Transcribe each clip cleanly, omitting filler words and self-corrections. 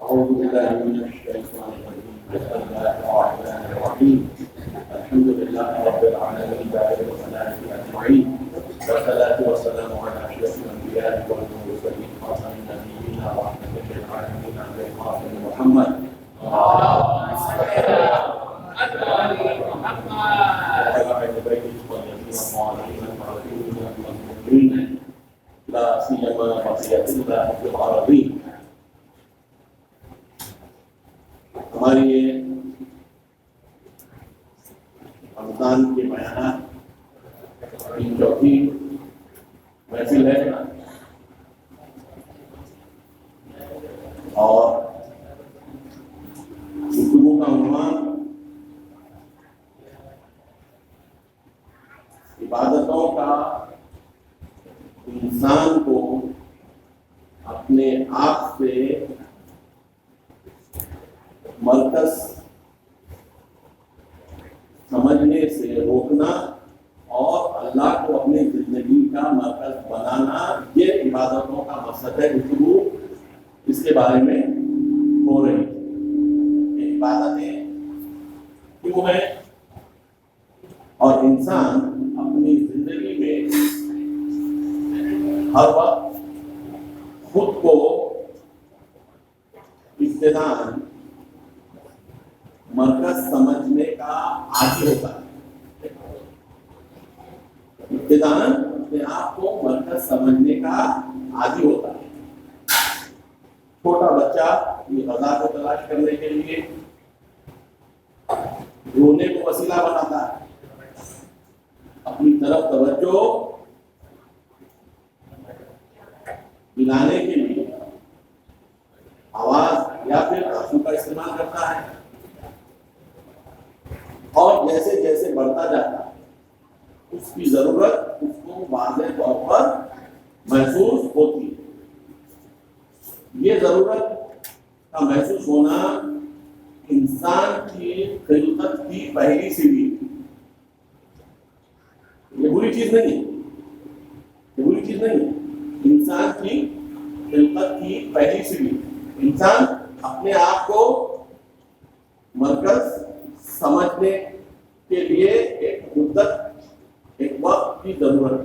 أعوذ بالله من الشيطان الرجيم. بسم الله الرحمن الرحيم. الحمد لله رب العالمين داعي الصلاة أجمعين، والصلاة والسلام على أشرف الأنبياء والمرسلين خاتم النبيين ورحمة للعالمين أبي القاسم محمد اللهم صل على محمد وعلى آل بيته الطيبين الطاهرين المعصومين المظلومين لا سيما بقية الله في الأراضين. ہماری یہ رمضان کے بیانات کی چوتھی محفل ہے اور گفتگو کا عنوان عبادتوں کا انسان کو اپنے آپ سے مرکز سمجھنے سے روکنا اور اللہ کو اپنی زندگی کا مرکز بنانا، یہ عبادتوں کا مقصد ہے۔ گفتگو اس کے بارے میں ہو رہی ہے کہ عبادتیں کیوں ہیں اور انسان اپنی زندگی میں ہر وقت خود کو ابتداءً مرکز سمجھنے کا عادی ہوتا ہے۔ ابتداءً اپنے آپ کو مرکز سمجھنے کا عادی ہوتا ہے۔ چھوٹا بچہ یہ غذا کو تلاش کرنے کے لیے رونے کو وسیلہ بناتا ہے، اپنی طرف توجہ دلانے کے لیے آواز یا پھر آنسو کا استعمال کرتا ہے، اور جیسے جیسے بڑھتا جاتا ہے اس کی ضرورت اس کو واضح طور پر محسوس ہوتی ہے۔ یہ ضرورت کا محسوس ہونا انسان کی خلقت کی پہلی سیڑھی ہے۔ یہ بری چیز نہیں ہے، یہ بری چیز نہیں ہے، انسان کی خلقت کی پہلی سیڑھی۔ انسان اپنے آپ کو مرکز سمجھنے کے لیے ایک مدت، ایک وقت کی ضرورت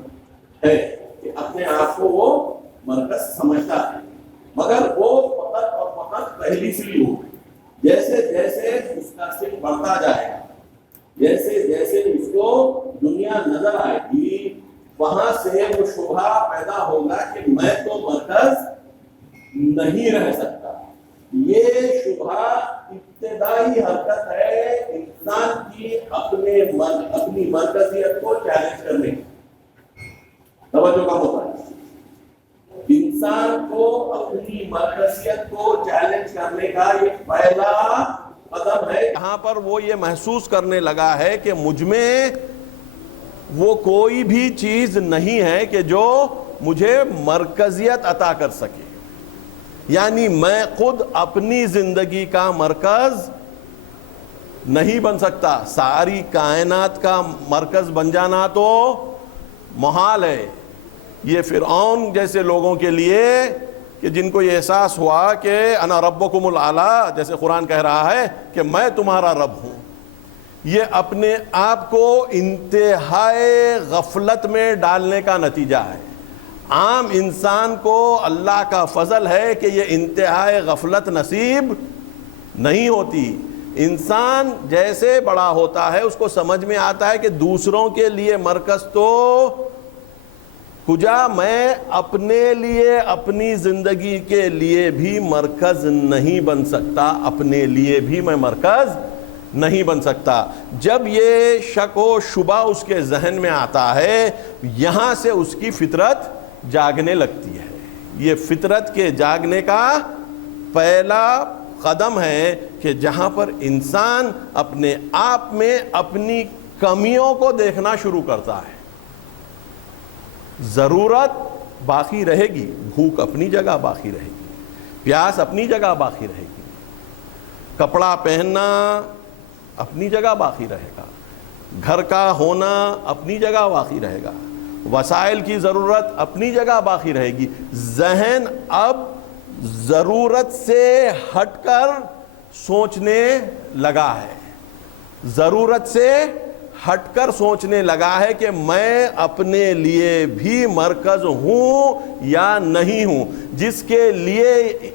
ہے کہ اپنے آپ کو وہ مرکز سمجھتا ہے، مگر وہ فقط اور فقط پہلی سیڑھی ہو۔ جیسے جیسے اس کا سن بڑھتا جائے گا، جیسے جیسے اس کو دنیا نظر آئے گی، وہاں سے وہ شبہ پیدا ہوگا کہ میں تو مرکز نہیں رہ سکتا۔ یہ شبہ ابتدائی حرکت ہے انسان کی اپنی مرکزیت کو چیلنج کرنے کی۔ توجہ کم ہوتا ہے۔ انسان کو اپنی مرکزیت کو چیلنج کرنے کا یہ پہلا قدم ہے۔ یہاں پر وہ یہ محسوس کرنے لگا ہے کہ مجھ میں وہ کوئی بھی چیز نہیں ہے کہ جو مجھے مرکزیت عطا کر سکے، یعنی میں خود اپنی زندگی کا مرکز نہیں بن سکتا۔ ساری کائنات کا مرکز بن جانا تو محال ہے۔ یہ فرعون جیسے لوگوں کے لیے کہ جن کو یہ احساس ہوا کہ انا ربکم الاعلی، جیسے قرآن کہہ رہا ہے کہ میں تمہارا رب ہوں، یہ اپنے آپ کو انتہائی غفلت میں ڈالنے کا نتیجہ ہے۔ عام انسان کو اللہ کا فضل ہے کہ یہ انتہائی غفلت نصیب نہیں ہوتی۔ انسان جیسے بڑا ہوتا ہے اس کو سمجھ میں آتا ہے کہ دوسروں کے لیے مرکز تو کجا، میں اپنے لیے اپنی زندگی کے لیے بھی مرکز نہیں بن سکتا، اپنے لیے بھی میں مرکز نہیں بن سکتا۔ جب یہ شک و شبہ اس کے ذہن میں آتا ہے، یہاں سے اس کی فطرت جاگنے لگتی ہے۔ یہ فطرت کے جاگنے کا پہلا قدم ہے کہ جہاں پر انسان اپنے آپ میں اپنی کمیوں کو دیکھنا شروع کرتا ہے۔ ضرورت باقی رہے گی، بھوک اپنی جگہ باقی رہے گی، پیاس اپنی جگہ باقی رہے گی، کپڑا پہننا اپنی جگہ باقی رہے گا، گھر کا ہونا اپنی جگہ باقی رہے گا، وسائل کی ضرورت اپنی جگہ باقی رہے گی۔ ذہن اب ضرورت سے ہٹ کر سوچنے لگا ہے، ضرورت سے ہٹ کر سوچنے لگا ہے کہ میں اپنے لیے بھی مرکز ہوں یا نہیں ہوں، جس کے لیے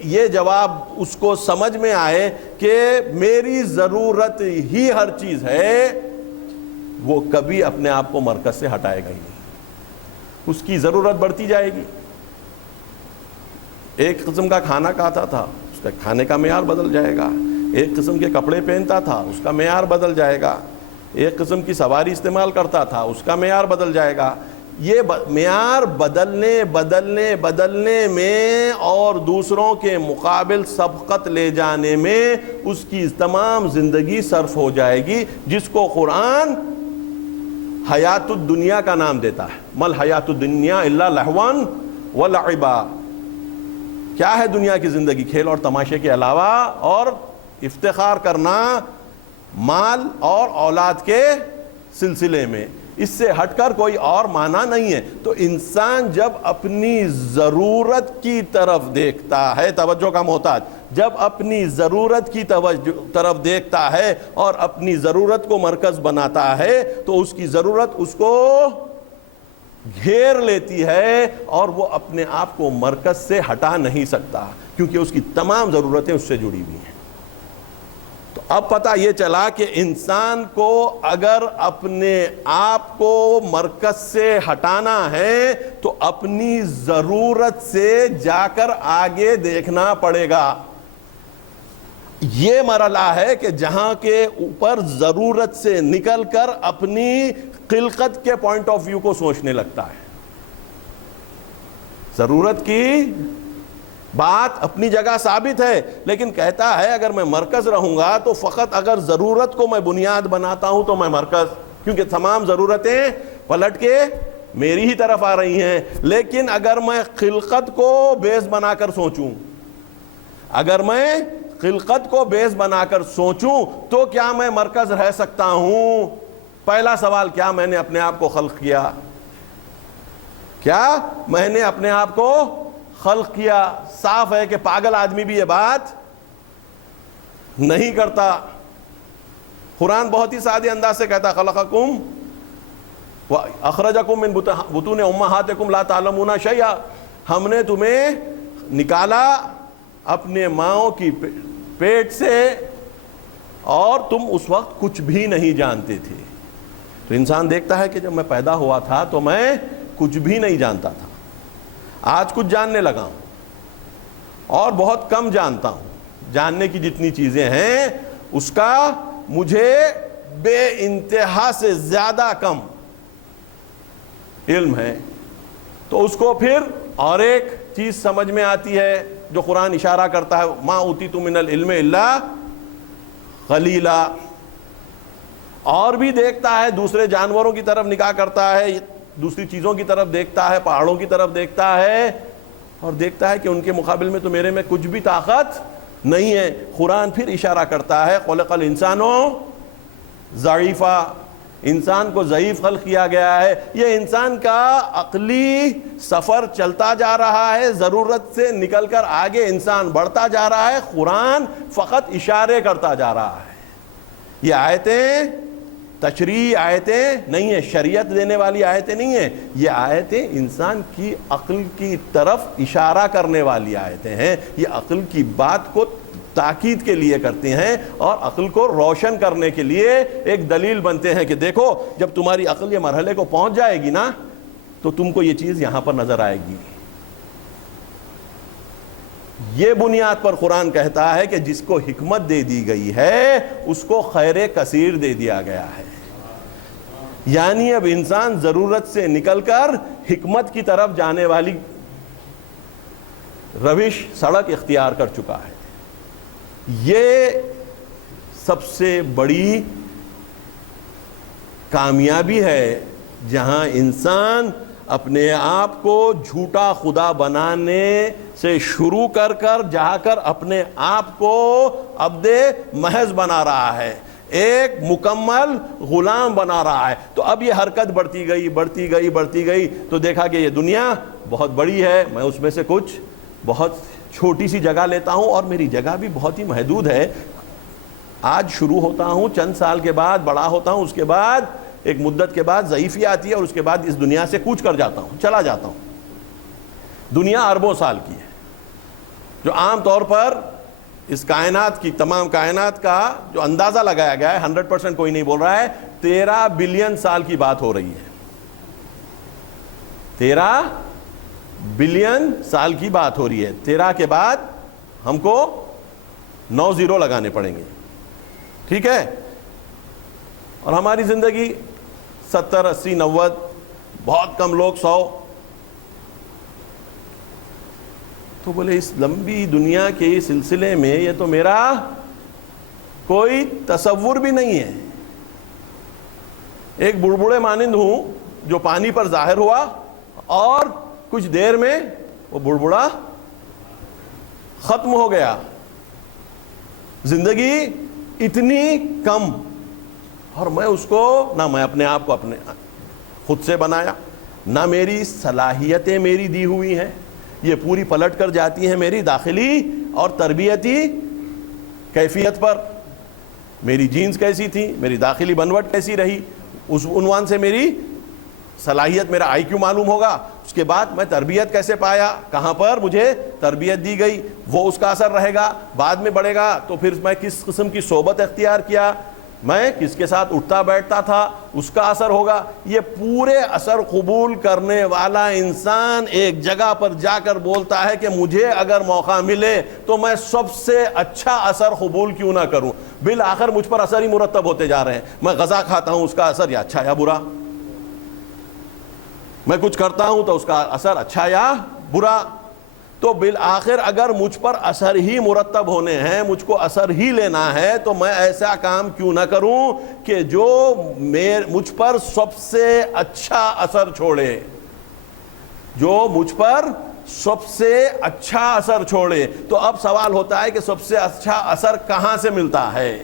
یہ جواب اس کو سمجھ میں آئے کہ میری ضرورت ہی ہر چیز ہے، وہ کبھی اپنے آپ کو مرکز سے ہٹائے گا ہی نہیں، اس کی ضرورت بڑھتی جائے گی۔ ایک قسم کا کھانا کھاتا تھا، اس کا کھانے کا معیار بدل جائے گا، ایک قسم کے کپڑے پہنتا تھا، اس کا معیار بدل جائے گا، ایک قسم کی سواری استعمال کرتا تھا، اس کا معیار بدل جائے گا۔ یہ معیار بدلنے میں اور دوسروں کے مقابل سبقت لے جانے میں اس کی تمام زندگی صرف ہو جائے گی، جس کو قرآن حیات الدنیا کا نام دیتا ہے۔ مل حیات الدنیا الا لہون ولعبا، کیا ہے دنیا کی زندگی؟ کھیل اور تماشے کے علاوہ اور افتخار کرنا مال اور اولاد کے سلسلے میں، اس سے ہٹ کر کوئی اور معنی نہیں ہے۔ تو انسان جب اپنی ضرورت کی طرف دیکھتا ہے، توجہ کا محتاج، جب اپنی ضرورت کی طرف دیکھتا ہے اور اپنی ضرورت کو مرکز بناتا ہے تو اس کی ضرورت اس کو گھیر لیتی ہے اور وہ اپنے آپ کو مرکز سے ہٹا نہیں سکتا، کیونکہ اس کی تمام ضرورتیں اس سے جڑی ہوئی ہیں۔ تو اب پتہ یہ چلا کہ انسان کو اگر اپنے آپ کو مرکز سے ہٹانا ہے تو اپنی ضرورت سے جا کر آگے دیکھنا پڑے گا۔ یہ مرحلہ ہے کہ جہاں کے اوپر ضرورت سے نکل کر اپنی خلقت کے پوائنٹ آف ویو کو سوچنے لگتا ہے۔ ضرورت کی بات اپنی جگہ ثابت ہے، لیکن کہتا ہے اگر میں مرکز رہوں گا تو فقط اگر ضرورت کو میں بنیاد بناتا ہوں تو میں مرکز، کیونکہ تمام ضرورتیں پلٹ کے میری ہی طرف آ رہی ہیں۔ لیکن اگر میں خلقت کو بیس بنا کر سوچوں، اگر میں خلقت کو بیس بنا کر سوچوں تو کیا میں مرکز رہ سکتا ہوں؟ پہلا سوال، کیا میں نے اپنے آپ کو خلق کیا؟ کیا میں نے اپنے آپ کو خلق کیا؟ صاف ہے کہ پاگل آدمی بھی یہ بات نہیں کرتا۔ قرآن بہت ہی سادے انداز سے کہتا، خلقکم اخرجکم من بطون امہاتکم لا تعلمون شیئا، ہم نے تمہیں نکالا اپنے ماؤں کی پیٹ سے اور تم اس وقت کچھ بھی نہیں جانتے تھے۔ تو انسان دیکھتا ہے کہ جب میں پیدا ہوا تھا تو میں کچھ بھی نہیں جانتا تھا، آج کچھ جاننے لگا ہوں اور بہت کم جانتا ہوں۔ جاننے کی جتنی چیزیں ہیں اس کا مجھے بے انتہا سے زیادہ کم علم ہے۔ تو اس کو پھر اور ایک چیز سمجھ میں آتی ہے جو قرآن اشارہ کرتا ہے، ما اوتیت من العلم الا قلیلا، اور بھی دیکھتا ہے، دوسرے جانوروں کی طرف نگاہ کرتا ہے، دوسری چیزوں کی طرف دیکھتا ہے، پہاڑوں کی طرف دیکھتا ہے اور دیکھتا ہے کہ ان کے مقابل میں تو میرے میں کچھ بھی طاقت نہیں ہے۔ قرآن پھر اشارہ کرتا ہے، خلق الانسان ضعیفا، انسان کو ضعیف خلق کیا گیا ہے۔ یہ انسان کا عقلی سفر چلتا جا رہا ہے، ضرورت سے نکل کر آگے انسان بڑھتا جا رہا ہے، قرآن فقط اشارے کرتا جا رہا ہے۔ یہ آیتیں تشریعی آیتیں نہیں ہیں، شریعت دینے والی آیتیں نہیں ہیں، یہ آیتیں انسان کی عقل کی طرف اشارہ کرنے والی آیتیں ہیں۔ یہ عقل کی بات کو تاکید کے لیے کرتے ہیں اور عقل کو روشن کرنے کے لیے ایک دلیل بنتے ہیں کہ دیکھو جب تمہاری عقل یہ مرحلے کو پہنچ جائے گی نا تو تم کو یہ چیز یہاں پر نظر آئے گی۔ یہ بنیاد پر قرآن کہتا ہے کہ جس کو حکمت دے دی گئی ہے اس کو خیر کثیر دے دیا گیا ہے، یعنی اب انسان ضرورت سے نکل کر حکمت کی طرف جانے والی روش سڑک اختیار کر چکا ہے۔ یہ سب سے بڑی کامیابی ہے جہاں انسان اپنے آپ کو جھوٹا خدا بنانے سے شروع کر جا کر اپنے آپ کو عبد محض بنا رہا ہے، ایک مکمل غلام بنا رہا ہے۔ تو اب یہ حرکت بڑھتی گئی تو دیکھا کہ یہ دنیا بہت بڑی ہے، میں اس میں سے کچھ بہت چھوٹی سی جگہ لیتا ہوں اور میری جگہ بھی بہت ہی محدود ہے. آج شروع ہوتا ہوں, چند سال کے بعد بڑا ہوتا ہوں, اس کے بعد ایک مدت کے بعد ضعیفی آتی ہے اور اس کے بعد اس دنیا سے کوچ کر جاتا ہوں, چلا جاتا ہوں. دنیا اربوں سال کی ہے, جو عام طور پر اس کائنات کی, تمام کائنات کا جو اندازہ لگایا گیا ہے, 100% کوئی نہیں بول رہا ہے, 13 بلین سال کی بات ہو رہی ہے. 13 بلین سال کی بات ہو رہی ہے. 13 کے بعد ہم کو 9 زیرو لگانے پڑیں گے, ٹھیک ہے. اور ہماری زندگی 70 80 90, بہت کم لوگ 100. تو بولے اس لمبی دنیا کے سلسلے میں یہ تو میرا کوئی تصور بھی نہیں ہے. ایک بڑبڑے مانند ہوں جو پانی پر ظاہر ہوا اور کچھ دیر میں وہ بڑبڑا ختم ہو گیا. زندگی اتنی کم, اور میں اس کو نہ میں اپنے آپ کو اپنے خود سے بنایا, نہ میری صلاحیتیں میری دی ہوئی ہیں, یہ پوری پلٹ کر جاتی ہیں میری داخلی اور تربیتی کیفیت پر. میری جینز کیسی تھی, میری داخلی بنوٹ کیسی رہی, اس عنوان سے میری صلاحیت, میرا آئی کیو معلوم ہوگا. اس کے بعد میں تربیت کیسے پایا, کہاں پر مجھے تربیت دی گئی, وہ اس کا اثر رہے گا. بعد میں بڑھے گا تو پھر میں کس قسم کی صحبت اختیار کیا, میں کس کے ساتھ اٹھتا بیٹھتا تھا, اس کا اثر ہوگا. یہ پورے اثر قبول کرنے والا انسان ایک جگہ پر جا کر بولتا ہے کہ مجھے اگر موقع ملے تو میں سب سے اچھا اثر قبول کیوں نہ کروں. بالآخر مجھ پر اثر ہی مرتب ہوتے جا رہے ہیں. میں غذا کھاتا ہوں, اس کا اثر یا اچھا یا برا. میں کچھ کرتا ہوں تو اس کا اثر اچھا یا برا. تو بالآخر اگر مجھ پر اثر ہی مرتب ہونے ہیں, مجھ کو اثر ہی لینا ہے, تو میں ایسا کام کیوں نہ کروں کہ جو مجھ پر سب سے اچھا اثر چھوڑے, جو مجھ پر سب سے اچھا اثر چھوڑے. تو اب سوال ہوتا ہے کہ سب سے اچھا اثر کہاں سے ملتا ہے,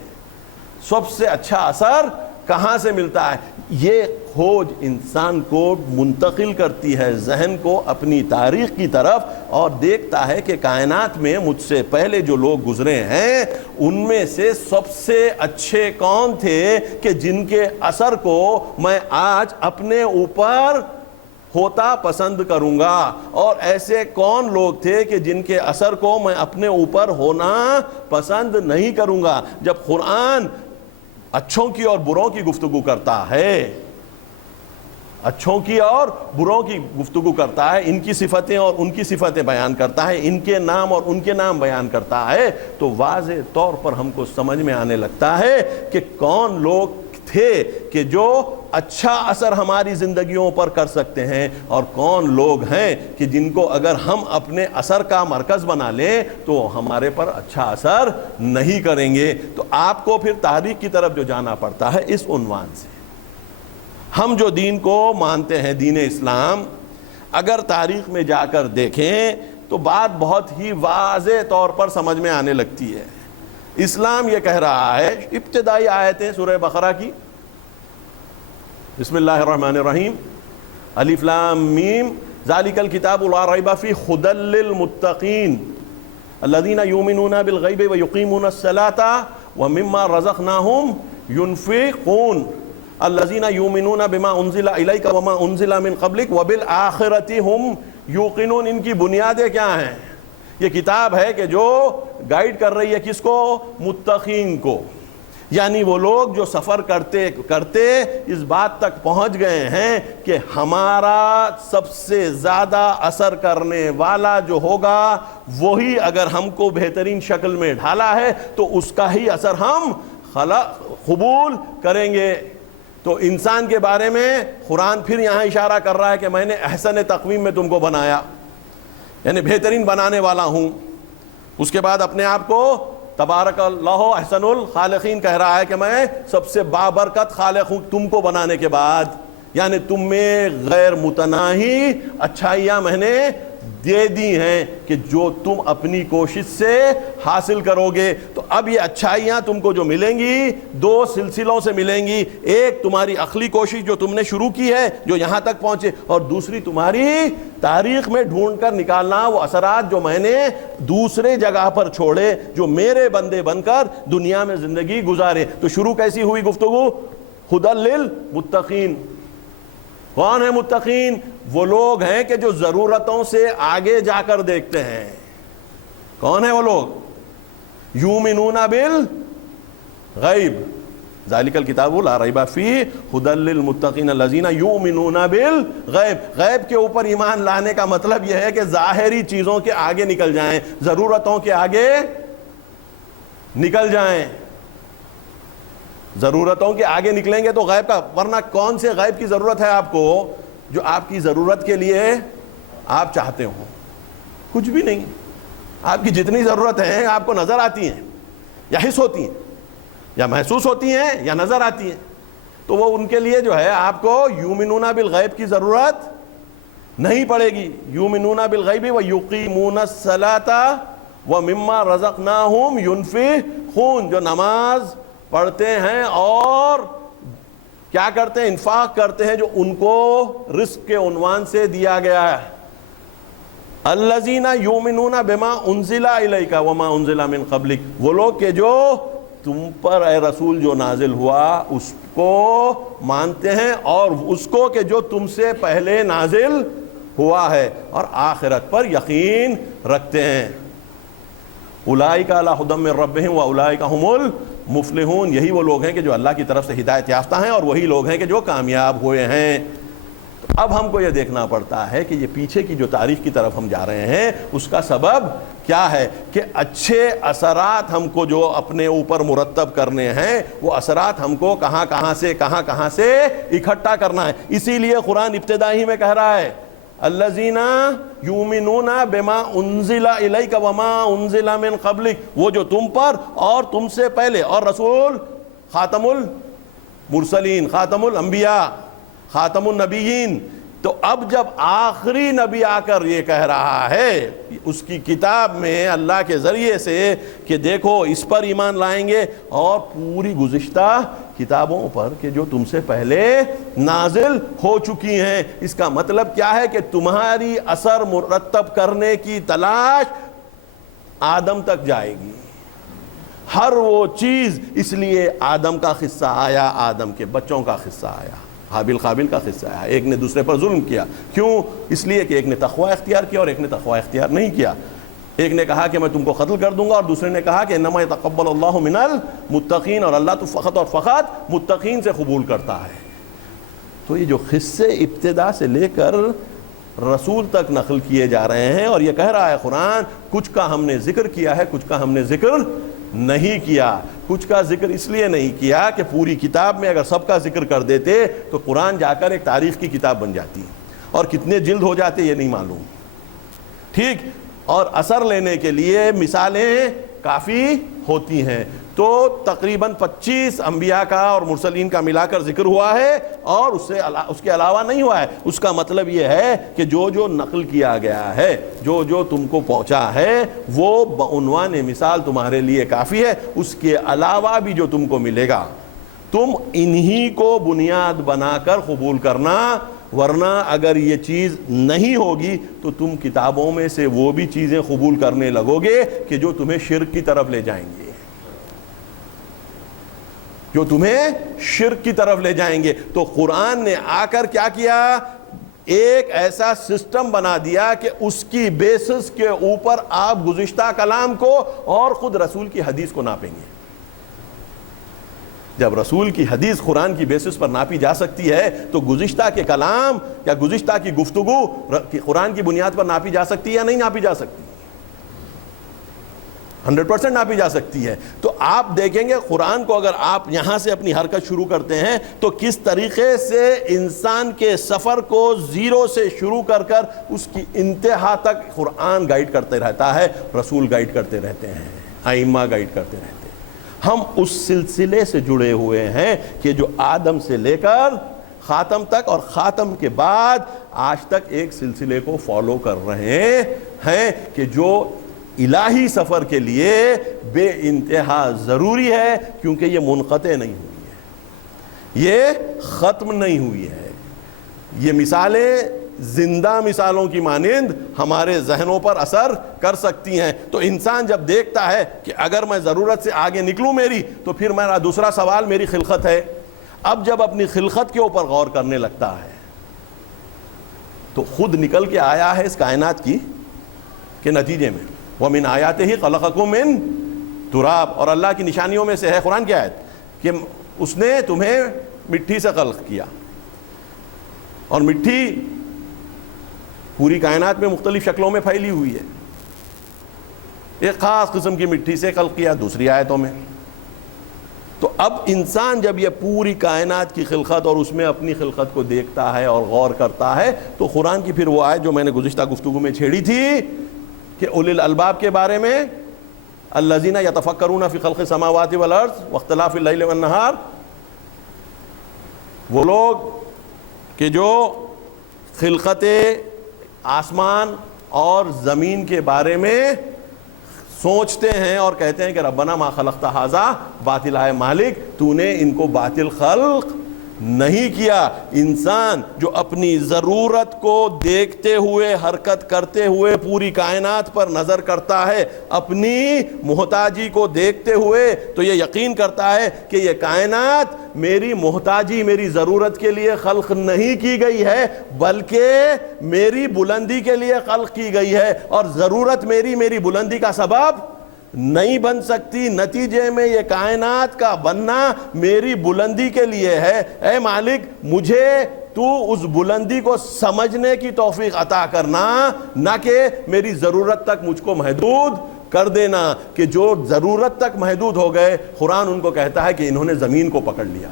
سب سے اچھا اثر کہاں سے ملتا ہے. یہ کھوج انسان کو منتقل کرتی ہے ذہن کو اپنی تاریخ کی طرف, اور دیکھتا ہے کہ کائنات میں مجھ سے پہلے جو لوگ گزرے ہیں ان میں سے سب سے اچھے کون تھے کہ جن کے اثر کو میں آج اپنے اوپر ہوتا پسند کروں گا, اور ایسے کون لوگ تھے کہ جن کے اثر کو میں اپنے اوپر ہونا پسند نہیں کروں گا. جب قرآن اچھوں کی اور بروں کی گفتگو کرتا ہے, اچھوں کی اور بروں کی گفتگو کرتا ہے, ان کی صفتیں اور ان کی صفتیں بیان کرتا ہے, ان کے نام اور ان کے نام بیان کرتا ہے, تو واضح طور پر ہم کو سمجھ میں آنے لگتا ہے کہ کون لوگ تھے کہ جو اچھا اثر ہماری زندگیوں پر کر سکتے ہیں, اور کون لوگ ہیں کہ جن کو اگر ہم اپنے اثر کا مرکز بنا لیں تو ہمارے پر اچھا اثر نہیں کریں گے. تو آپ کو پھر تاریخ کی طرف جو جانا پڑتا ہے اس عنوان سے. ہم جو دین کو مانتے ہیں, دین اسلام, اگر تاریخ میں جا کر دیکھیں تو بات بہت ہی واضح طور پر سمجھ میں آنے لگتی ہے. اسلام یہ کہہ رہا ہے, ابتدائی آیتیں سورہ بقرہ کی, بسم اللہ الرحمن الرحیم, الف لام میم, ذالک الکتاب لا ریب فیہ ھدی للمتقین الذین یؤمنون بالغیب ویقیمون الصلاة ومما رزقناہم ینفقون الذین یؤمنون بما انزل الیک وما انزل من قبلک وبالآخرۃ ھم یوقنون. ان کی بنیادیں کیا ہیں؟ یہ کتاب ہے کہ جو گائیڈ کر رہی ہے کس کو؟ متقین کو. یعنی وہ لوگ جو سفر کرتے کرتے اس بات تک پہنچ گئے ہیں کہ ہمارا سب سے زیادہ اثر کرنے والا جو ہوگا وہی اگر ہم کو بہترین شکل میں ڈھالا ہے تو اس کا ہی اثر ہم قبول کریں گے. تو انسان کے بارے میں قرآن پھر یہاں اشارہ کر رہا ہے کہ میں نے احسن تقویم میں تم کو بنایا, یعنی بہترین بنانے والا ہوں. اس کے بعد اپنے آپ کو تبارک اللہ احسن الخالقین کہہ رہا ہے کہ میں سب سے بابرکت خالق ہوں تم کو بنانے کے بعد, یعنی تم میں غیر متناہی اچھائیاں میں نے دے دی ہیں کہ جو تم اپنی کوشش سے حاصل کرو گے. تو اب یہ اچھائیاں تم کو جو ملیں گی دو سلسلوں سے ملیں گی. ایک تمہاری عقلی کوشش جو تم نے شروع کی ہے جو یہاں تک پہنچے, اور دوسری تمہاری تاریخ میں ڈھونڈ کر نکالنا وہ اثرات جو میں نے دوسرے جگہ پر چھوڑے, جو میرے بندے بن کر دنیا میں زندگی گزارے. تو شروع کیسی ہوئی گفتگو؟ ہدی للمتقین. کون ہے متقین؟ وہ لوگ ہیں کہ جو ضرورتوں سے آگے جا کر دیکھتے ہیں. کون ہیں وہ لوگ؟ یؤمنون بالغیب. ذالک الکتاب لا ریب فیہ ہدی للمتقین الذین یؤمنون بالغیب. غیب کے اوپر ایمان لانے کا مطلب یہ ہے کہ ظاہری چیزوں کے آگے نکل جائیں, ضرورتوں کے آگے نکل جائیں. ضرورتوں کے آگے نکلیں گے تو غیب کا, ورنہ کون سے غیب کی ضرورت ہے آپ کو جو آپ کی ضرورت کے لیے آپ چاہتے ہو؟ کچھ بھی نہیں. آپ کی جتنی ضرورتیں ہیں آپ کو نظر آتی ہیں یا حس ہوتی ہیں یا محسوس ہوتی ہیں یا نظر آتی ہیں, تو وہ ان کے لیے جو ہے آپ کو یؤمنون بالغیب کی ضرورت نہیں پڑے گی. یؤمنون بالغیب ویقیمون الصلاۃ ومما رزقناہم ینفقون. جو نماز پڑھتے ہیں اور کیا کرتے ہیں؟ انفاق کرتے ہیں جو ان کو رزق کے عنوان سے دیا گیا ہے. الذین یؤمنون بما انزل الیک وما انزل من قبلک. وہ لوگ کہ جو تم پر اے رسول جو نازل ہوا اس کو مانتے ہیں اور اس کو کہ جو تم سے پہلے نازل ہوا ہے, اور آخرت پر یقین رکھتے ہیں. اولئک علی ھدی من ربہم واولئک ھم المفلحون. یہی وہ لوگ ہیں کہ جو اللہ کی طرف سے ہدایت یافتہ ہیں اور وہی لوگ ہیں کہ جو کامیاب ہوئے ہیں. تو اب ہم کو یہ دیکھنا پڑتا ہے کہ یہ پیچھے کی جو تاریخ کی طرف ہم جا رہے ہیں اس کا سبب کیا ہے, کہ اچھے اثرات ہم کو جو اپنے اوپر مرتب کرنے ہیں وہ اثرات ہم کو کہاں کہاں سے اکٹھا کرنا ہے. اسی لیے قرآن ابتدا ہی میں کہہ رہا ہے الذین یؤمنون بما انزل الیک وما انزل من قبلک. وہ جو تم پر اور تم سے پہلے, اور رسول خاتم المرسلین, خاتم الانبیاء, خاتم النبیین. تو اب جب آخری نبی آ کر یہ کہہ رہا ہے اس کی کتاب میں اللہ کے ذریعے سے کہ دیکھو اس پر ایمان لائیں گے اور پوری گزشتہ کتابوں پر کہ جو تم سے پہلے نازل ہو چکی ہیں, اس کا مطلب کیا ہے کہ تمہاری اثر مرتب کرنے کی تلاش آدم تک جائے گی. ہر وہ چیز, اس لیے آدم کا قصہ آیا, آدم کے بچوں کا قصہ آیا, حابیل قابیل کا قصہ آیا. ایک نے دوسرے پر ظلم کیا. کیوں؟ اس لیے کہ ایک نے تقوی اختیار کیا اور ایک نے تقوی اختیار نہیں کیا. ایک نے کہا کہ میں تم کو قتل کر دوں گا اور دوسرے نے کہا کہ انما یتقبل اللہ من المتقین, اور اللہ تو فقط اور فقط متقین سے قبول کرتا ہے. تو یہ جو قصے ابتدا سے لے کر رسول تک نقل کیے جا رہے ہیں, اور یہ کہہ رہا ہے قرآن کچھ کا ہم نے ذکر کیا ہے کچھ کا ہم نے ذکر نہیں کیا. کچھ کا ذکر اس لیے نہیں کیا کہ پوری کتاب میں اگر سب کا ذکر کر دیتے تو قرآن جا کر ایک تاریخ کی کتاب بن جاتی, اور کتنے جلد ہو جاتے یہ نہیں معلوم. ٹھیک, اور اثر لینے کے لیے مثالیں کافی ہوتی ہیں. تو تقریباً 25 انبیاء کا اور مرسلین کا ملا کر ذکر ہوا ہے, اور اس کے علاوہ نہیں ہوا ہے. اس کا مطلب یہ ہے کہ جو جو نقل کیا گیا ہے, جو جو تم کو پہنچا ہے وہ بعنوان مثال تمہارے لیے کافی ہے. اس کے علاوہ بھی جو تم کو ملے گا تم انہی کو بنیاد بنا کر قبول کرنا, ورنہ اگر یہ چیز نہیں ہوگی تو تم کتابوں میں سے وہ بھی چیزیں قبول کرنے لگو گے کہ جو تمہیں شرک کی طرف لے جائیں گے, جو تمہیں شرک کی طرف لے جائیں گے. تو قرآن نے آ کر کیا کیا, ایک ایسا سسٹم بنا دیا کہ اس کی بیسس کے اوپر آپ گزشتہ کلام کو اور خود رسول کی حدیث کو ناپیں گے. جب رسول کی حدیث قرآن کی بیسس پر ناپی جا سکتی ہے تو گزشتہ کے کلام یا گزشتہ کی گفتگو قرآن کی بنیاد پر ناپی جا سکتی ہے یا نہیں ناپی جا سکتی؟ 100% ناپی جا سکتی ہے. تو آپ دیکھیں گے قرآن کو اگر آپ یہاں سے اپنی حرکت شروع کرتے ہیں تو کس طریقے سے انسان کے سفر کو زیرو سے شروع کر کر اس کی انتہا تک قرآن گائیڈ کرتے رہتا ہے, رسول گائیڈ کرتے رہتے ہیں, ائمہ گائیڈ کرتے رہتے ہیں. ہم اس سلسلے سے جڑے ہوئے ہیں کہ جو آدم سے لے کر خاتم تک اور خاتم کے بعد آج تک ایک سلسلے کو فالو کر رہے ہیں کہ جو الہی سفر کے لیے بے انتہا ضروری ہے، کیونکہ یہ منقطع نہیں ہوئی ہے، یہ ختم نہیں ہوئی ہے۔ یہ مثالیں زندہ مثالوں کی مانند ہمارے ذہنوں پر اثر کر سکتی ہیں۔ تو انسان جب دیکھتا ہے کہ اگر میں ضرورت سے آگے نکلوں میری، تو پھر میرا دوسرا سوال میری خلقت ہے۔ اب جب اپنی خلقت کے اوپر غور کرنے لگتا ہے تو خود نکل کے آیا ہے اس کائنات کی کے نتیجے میں وَمِنْ آیَاتِهِ خَلَقَكُم مِّن تُرَاب، اور اللہ کی نشانیوں میں سے ہے قرآن کی آیت کہ اس نے تمہیں مٹی سے خلق کیا، اور مٹی پوری کائنات میں مختلف شکلوں میں پھیلی ہوئی ہے۔ ایک خاص قسم کی مٹی سے خلق کیا دوسری آیتوں میں۔ تو اب انسان جب یہ پوری کائنات کی خلقت اور اس میں اپنی خلقت کو دیکھتا ہے اور غور کرتا ہے، تو قرآن کی پھر وہ آیت جو میں نے گزشتہ گفتگو میں چھیڑی تھی کہ اولی الالباب کے بارے میں، الذین یتفکرون فی خلق السماوات والارض واختلاف اللیل والنہار، وہ لوگ کہ جو خلقت آسمان اور زمین کے بارے میں سوچتے ہیں اور کہتے ہیں کہ ربنا ما خلقت ھذا باطلا، ہے مالک تو نے ان کو باطل خلق نہیں کیا۔ انسان جو اپنی ضرورت کو دیکھتے ہوئے حرکت کرتے ہوئے پوری کائنات پر نظر کرتا ہے، اپنی محتاجی کو دیکھتے ہوئے تو یہ یقین کرتا ہے کہ یہ کائنات میری محتاجی، میری ضرورت کے لیے خلق نہیں کی گئی ہے، بلکہ میری بلندی کے لیے خلق کی گئی ہے، اور ضرورت میری بلندی کا سبب نہیں بن سکتی۔ نتیجے میں یہ کائنات کا بننا میری بلندی کے لیے ہے۔ اے مالک، مجھے تو اس بلندی کو سمجھنے کی توفیق عطا کرنا، نہ کہ میری ضرورت تک مجھ کو محدود کر دینا۔ کہ جو ضرورت تک محدود ہو گئے، قرآن ان کو کہتا ہے کہ انہوں نے زمین کو پکڑ لیا،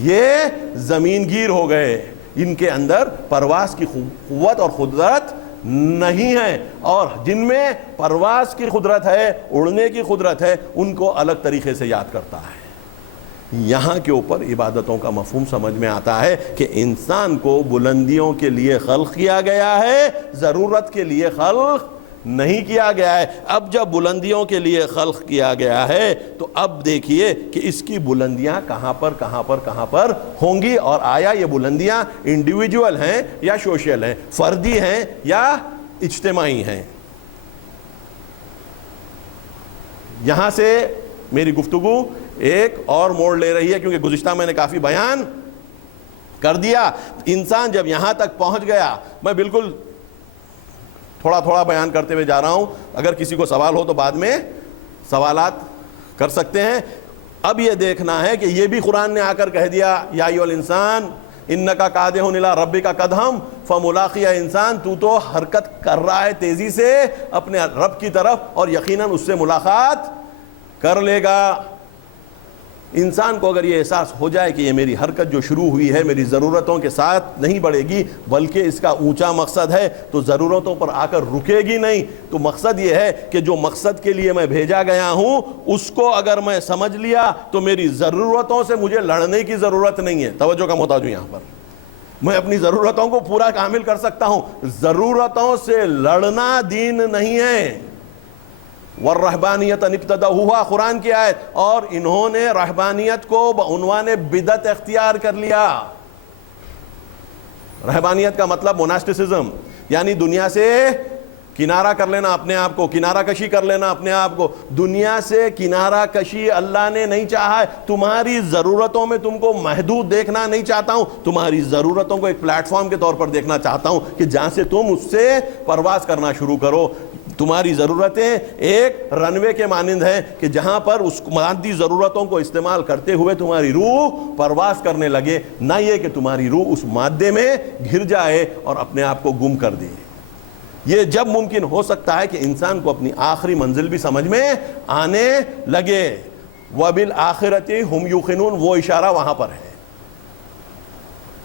یہ زمین گیر ہو گئے، ان کے اندر پرواز کی قوت اور قدرت نہیں ہے، اور جن میں پرواز کی قدرت ہے، اڑنے کی قدرت ہے، ان کو الگ طریقے سے یاد کرتا ہے۔ یہاں کے اوپر عبادتوں کا مفہوم سمجھ میں آتا ہے کہ انسان کو بلندیوں کے لیے خلق کیا گیا ہے، ضرورت کے لیے خلق نہیں کیا گیا ہے۔ اب جب بلندیوں کے لیے خلق کیا گیا ہے تو اب دیکھیے کہ اس کی بلندیاں کہاں پر ہوں گی، اور آیا یہ بلندیاں انڈیویجول ہیں یا سوشل ہیں، فردی ہیں یا اجتماعی ہیں۔ یہاں سے میری گفتگو ایک اور موڑ لے رہی ہے، کیونکہ گزشتہ میں نے کافی بیان کر دیا۔ انسان جب یہاں تک پہنچ گیا، میں بالکل تھوڑا بیان کرتے ہوئے جا رہا ہوں، اگر کسی کو سوال ہو تو بعد میں سوالات کر سکتے ہیں۔ اب یہ دیکھنا ہے کہ یہ بھی قرآن نے آ کر کہہ دیا یا ایھا الانسان انک کادح الی ربک قدحم فملاقی، انسان تو حرکت کر رہا ہے تیزی سے اپنے رب کی طرف، اور یقیناً اس سے ملاقات کر لے گا۔ انسان کو اگر یہ احساس ہو جائے کہ یہ میری حرکت جو شروع ہوئی ہے میری ضرورتوں کے ساتھ نہیں بڑھے گی، بلکہ اس کا اونچا مقصد ہے، تو ضرورتوں پر آ کر رکے گی نہیں۔ تو مقصد یہ ہے کہ جو مقصد کے لیے میں بھیجا گیا ہوں اس کو اگر میں سمجھ لیا تو میری ضرورتوں سے مجھے لڑنے کی ضرورت نہیں ہے۔ توجہ کا محتاج ہوں یہاں پر، میں اپنی ضرورتوں کو پورا کامل کر سکتا ہوں، ضرورتوں سے لڑنا دین نہیں ہے۔ والرہبانیت ابتدعوها، قرآن کی آیت، اور انہوں نے رہبانیت کو بعنوان بدعت اختیار کر لیا۔ رہبانیت کا مطلب موناسٹسزم، یعنی دنیا سے کنارہ کر لینا اپنے آپ کو، کنارہ کشی کر لینا اپنے آپ کو۔ دنیا سے کنارہ کشی اللہ نے نہیں چاہا ہے۔ تمہاری ضرورتوں میں تم کو محدود دیکھنا نہیں چاہتا ہوں، تمہاری ضرورتوں کو ایک پلیٹ فارم کے طور پر دیکھنا چاہتا ہوں کہ جہاں سے تم اس سے پرواز کرنا شروع کرو۔ تمہاری ضرورتیں ایک رن وے کے مانند ہیں کہ جہاں پر اس مادی ضرورتوں کو استعمال کرتے ہوئے تمہاری روح پرواز کرنے لگے، نہ یہ کہ تمہاری روح اس مادے میں گھر جائے اور اپنے آپ کو گم کر دے۔ یہ جب ممکن ہو سکتا ہے کہ انسان کو اپنی آخری منزل بھی سمجھ میں آنے لگے۔ وَبِالْآخِرَةِ هُمْ يُوقِنُونَ، وہ اشارہ وہاں پر ہے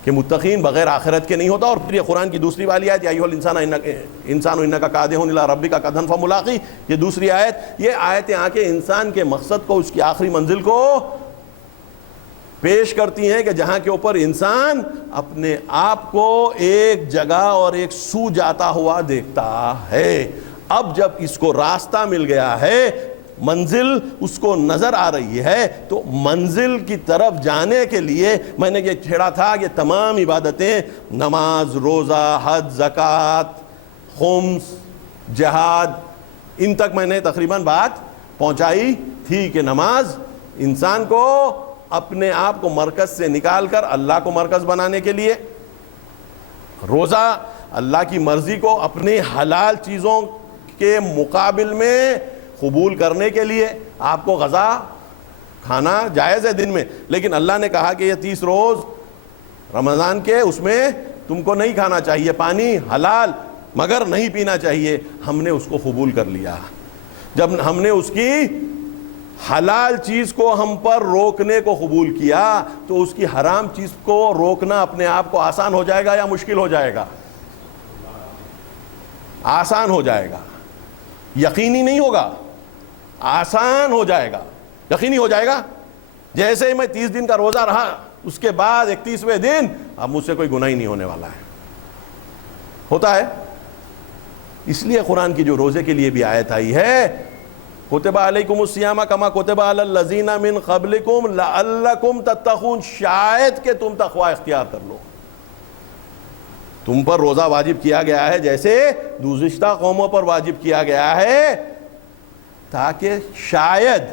کہ متقین بغیر آخرت کے نہیں ہوتا۔ اور پھر یہ قرآن کی دوسری والی آیت، یا ایھا الانسان انک کادح الی ربک قدحا فملاقی، یہ دوسری آیت، یہ آیتیں آ کے انسان کے مقصد کو، اس کی آخری منزل کو پیش کرتی ہیں کہ جہاں کے اوپر انسان اپنے آپ کو ایک جگہ اور ایک سو جاتا ہوا دیکھتا ہے۔ اب جب اس کو راستہ مل گیا ہے، منزل اس کو نظر آ رہی ہے، تو منزل کی طرف جانے کے لیے میں نے یہ چھیڑا تھا کہ تمام عبادتیں، نماز، روزہ، حج، زکوٰۃ، خمس، جہاد، ان تک میں نے تقریباً بات پہنچائی تھی کہ نماز انسان کو اپنے آپ کو مرکز سے نکال کر اللہ کو مرکز بنانے کے لیے، روزہ اللہ کی مرضی کو اپنے حلال چیزوں کے مقابل میں قبول کرنے کے لیے۔ آپ کو غذا کھانا جائز ہے دن میں، لیکن اللہ نے کہا کہ یہ 30 روز رمضان کے اس میں تم کو نہیں کھانا چاہیے، پانی حلال مگر نہیں پینا چاہیے۔ ہم نے اس کو قبول کر لیا۔ جب ہم نے اس کی حلال چیز کو ہم پر روکنے کو قبول کیا تو اس کی حرام چیز کو روکنا اپنے آپ کو آسان ہو جائے گا یا مشکل ہو جائے گا؟ آسان ہو جائے گا، یقینی نہیں ہوگا، آسان ہو جائے گا، یقینی ہو جائے گا۔ جیسے ہی میں 30 دن کا روزہ رہا، اس کے بعد 31ویں دن اب مجھ سے کوئی گناہ ہی نہیں ہونے والا ہے، ہوتا ہے۔ اس لیے قرآن کی جو روزے کے لیے بھی آیت آئی ہے، کتب علیکم الصیام کما کتب علی الذین من قبلکم لعلکم تتقون، شاید کہ تم تقوی اختیار کر لو۔ تم پر روزہ واجب کیا گیا ہے جیسے گزشتہ قوموں پر واجب کیا گیا ہے، تاکہ شاید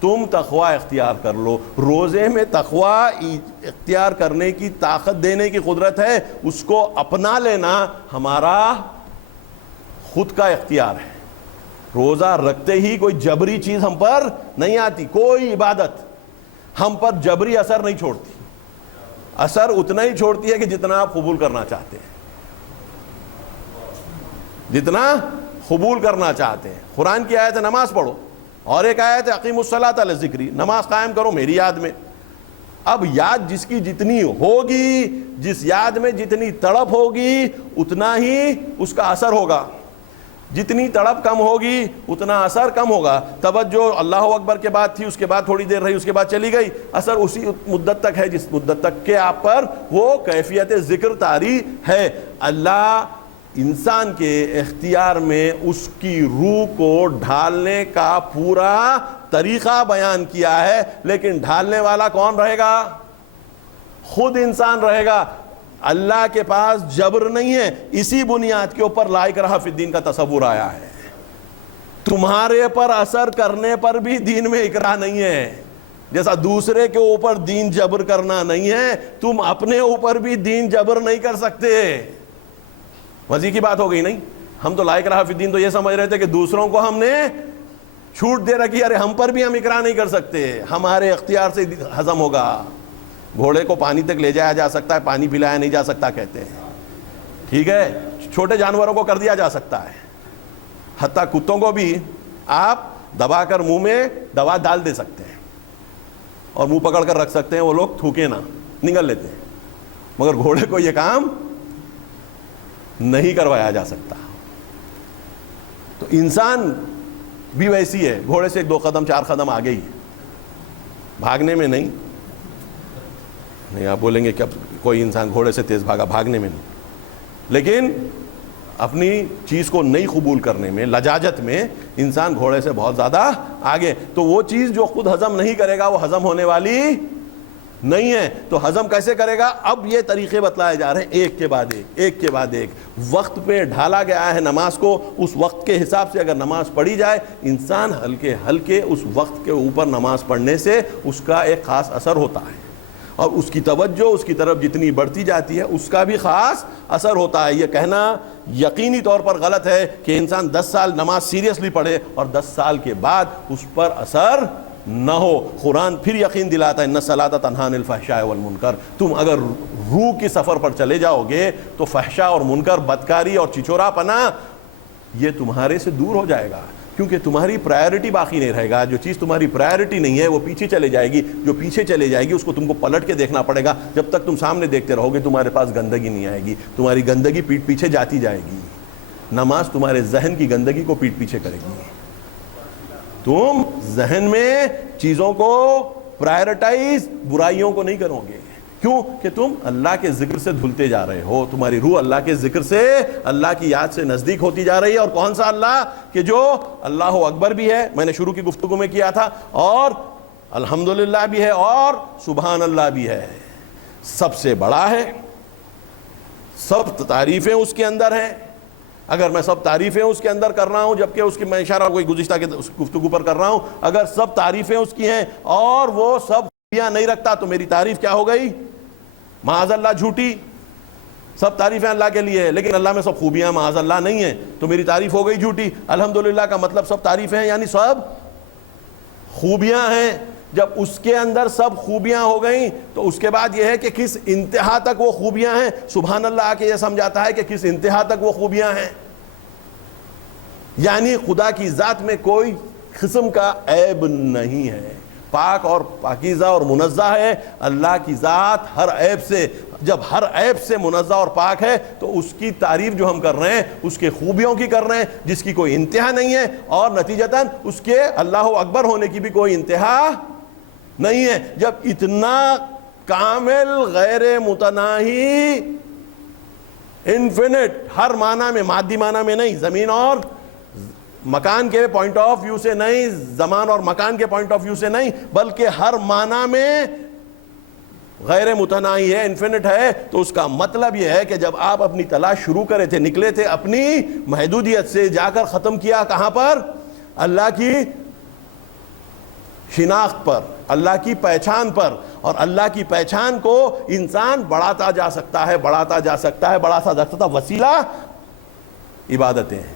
تم تقوی اختیار کر لو۔ روزے میں تقوی اختیار کرنے کی طاقت دینے کی قدرت ہے، اس کو اپنا لینا ہمارا خود کا اختیار ہے۔ روزہ رکھتے ہی کوئی جبری چیز ہم پر نہیں آتی، کوئی عبادت ہم پر جبری اثر نہیں چھوڑتی، اثر اتنا ہی چھوڑتی ہے کہ جتنا آپ قبول کرنا چاہتے ہیں، جتنا قبول کرنا چاہتے ہیں۔ قرآن کی آیت ہے نماز پڑھو، اور ایک آیت ہے اقیموا الصلاۃ لذکری، نماز قائم کرو میری یاد میں۔ اب یاد جس کی جتنی ہوگی، جس یاد میں جتنی تڑپ ہوگی، اتنا ہی اس کا اثر ہوگا۔ جتنی تڑپ کم ہوگی اتنا اثر کم ہوگا۔ توجہ اللہ اکبر کے بعد تھی، اس کے بعد تھوڑی دیر رہی، اس کے بعد چلی گئی، اثر اسی مدت تک ہے جس مدت تک کہ آپ پر وہ کیفیت ذکر طاری ہے۔ اللہ انسان کے اختیار میں اس کی روح کو ڈھالنے کا پورا طریقہ بیان کیا ہے، لیکن ڈھالنے والا کون رہے گا؟ خود انسان رہے گا۔ اللہ کے پاس جبر نہیں ہے۔ اسی بنیاد کے اوپر لا اکراہ فی الدین کا تصور آیا ہے۔ تمہارے پر اثر کرنے پر بھی دین میں اکراہ نہیں ہے، جیسا دوسرے کے اوپر دین جبر کرنا نہیں ہے، تم اپنے اوپر بھی دین جبر نہیں کر سکتے۔ مزے کی بات ہو گئی نہیں؟ ہم تو لا اکراہ فی الدین تو یہ سمجھ رہے تھے کہ دوسروں کو ہم نے چھوٹ دے رکھی، ارے ہم پر بھی ہم اکراہ نہیں کر سکتے، ہمارے اختیار سے ہضم ہوگا۔ گھوڑے کو پانی تک لے جایا جا سکتا ہے، پانی پلایا نہیں جا سکتا کہتے ہیں، ٹھیک ہے؟ چھوٹے جانوروں کو کر دیا جا سکتا ہے، حتیٰ کتوں کو بھی آپ دبا کر منہ میں دوا ڈال دے سکتے ہیں اور منہ پکڑ کر رکھ سکتے ہیں، وہ لوگ تھوکے نہ، نگل لیتے ہیں، مگر گھوڑے کو یہ کام نہیں کروایا جا سکتا۔ تو انسان بھی ویسی ہے، گھوڑے سے 2 قدم 4 قدم آگے ہی، بھاگنے میں نہیں آپ بولیں گے کہ کوئی انسان گھوڑے سے تیز بھاگا، بھاگنے میں نہیں، لیکن اپنی چیز کو نہیں قبول کرنے میں، لجاجت میں انسان گھوڑے سے بہت زیادہ آگے۔ تو وہ چیز جو خود ہضم نہیں کرے گا وہ ہضم ہونے والی نہیں ہے، تو ہضم کیسے کرے گا؟ اب یہ طریقے بتلائے جا رہے ہیں، ایک کے بعد ایک، ایک کے بعد ایک۔ وقت پہ ڈھالا گیا ہے نماز کو، اس وقت کے حساب سے اگر نماز پڑھی جائے، انسان ہلکے ہلکے اس وقت کے اوپر نماز پڑھنے سے اس کا ایک خاص اثر ہوتا ہے، اور اس کی توجہ اس کی طرف جتنی بڑھتی جاتی ہے اس کا بھی خاص اثر ہوتا ہے۔ یہ کہنا یقینی طور پر غلط ہے کہ انسان 10 سال نماز سیریسلی پڑھے اور 10 سال کے بعد اس پر اثر نہ ہو۔ قرآن پھر یقین دلاتا ہے ان الصلاۃ تنہی عن الفحشاء والمنکر۔ تم اگر روح کی سفر پر چلے جاؤ گے تو فحشاء اور منکر، بدکاری اور چچورا پنا، یہ تمہارے سے دور ہو جائے گا، کیونکہ تمہاری پرائیورٹی باقی نہیں رہے گا۔ جو چیز تمہاری پرائیورٹی نہیں ہے وہ پیچھے چلے جائے گی، جو پیچھے چلے جائے گی اس کو تم کو پلٹ کے دیکھنا پڑے گا۔ جب تک تم سامنے دیکھتے رہو گے تمہارے پاس گندگی نہیں آئے گی، تمہاری گندگی پیٹ پیچھے جاتی جائے گی۔ نماز تمہارے ذہن کی گندگی کو پیٹ پیچھے کرے گی۔ تم ذہن میں چیزوں کو پرائرٹائز برائیوں کو نہیں کرو گے. کیوں؟ کہ تم اللہ کے ذکر سے دھلتے جا رہے ہو, تمہاری روح اللہ کے ذکر سے, اللہ کی یاد سے نزدیک ہوتی جا رہی ہے. اور کون سا اللہ؟ کہ جو اللہ اکبر بھی ہے, میں نے شروع کی گفتگو میں کیا تھا, اور الحمدللہ بھی ہے, اور سبحان اللہ بھی ہے. سب سے بڑا ہے, سب تعریفیں اس کے اندر ہیں. اگر میں سب تعریفیں اس کے اندر کر رہا ہوں, جبکہ اس کی میں اشارہ کوئی گزشتہ کے گفتگو پر کر رہا ہوں, اگر سب تعریفیں اس کی ہیں اور وہ سب خوبیاں نہیں رکھتا تو میری تعریف کیا ہو گئی؟ معاذ اللہ جھوٹی. سب تعریفیں اللہ کے لیے ہیں لیکن اللہ میں سب خوبیاں معاذ اللہ نہیں ہیں, تو میری تعریف ہو گئی جھوٹی. الحمدللہ کا مطلب سب تعریفیں ہیں یعنی سب خوبیاں ہیں. جب اس کے اندر سب خوبیاں ہو گئیں تو اس کے بعد یہ ہے کہ کس انتہا تک وہ خوبیاں ہیں. سبحان اللہ آ کے یہ سمجھاتا ہے کہ کس انتہا تک وہ خوبیاں ہیں, یعنی خدا کی ذات میں کوئی قسم کا عیب نہیں ہے, پاک اور پاکیزہ اور منزہ ہے اللہ کی ذات ہر عیب سے. جب ہر عیب سے منزہ اور پاک ہے تو اس کی تعریف جو ہم کر رہے ہیں اس کے خوبیوں کی کر رہے ہیں جس کی کوئی انتہا نہیں ہے, اور نتیجتاً اس کے اللہ اکبر ہونے کی بھی کوئی انتہا نہیں ہے. جب اتنا کامل, غیر متناہی, انفینٹ, ہر معنی میں, مادی معنی میں نہیں, زمین اور مکان کے پوائنٹ آف ویو سے نہیں, زمان اور مکان کے پوائنٹ آف ویو سے نہیں, بلکہ ہر معنی میں غیر متناہی ہے, انفینٹ ہے, تو اس کا مطلب یہ ہے کہ جب آپ اپنی تلاش شروع کرے تھے, نکلے تھے اپنی محدودیت سے, جا کر ختم کیا کہاں پر؟ اللہ کی شناخت پر, اللہ کی پہچان پر. اور اللہ کی پہچان کو انسان بڑھاتا جا سکتا ہے, بڑھاتا جا سکتا ہے, بڑھاتا جا سکتا ہے. وسیلہ عبادتیں ہیں.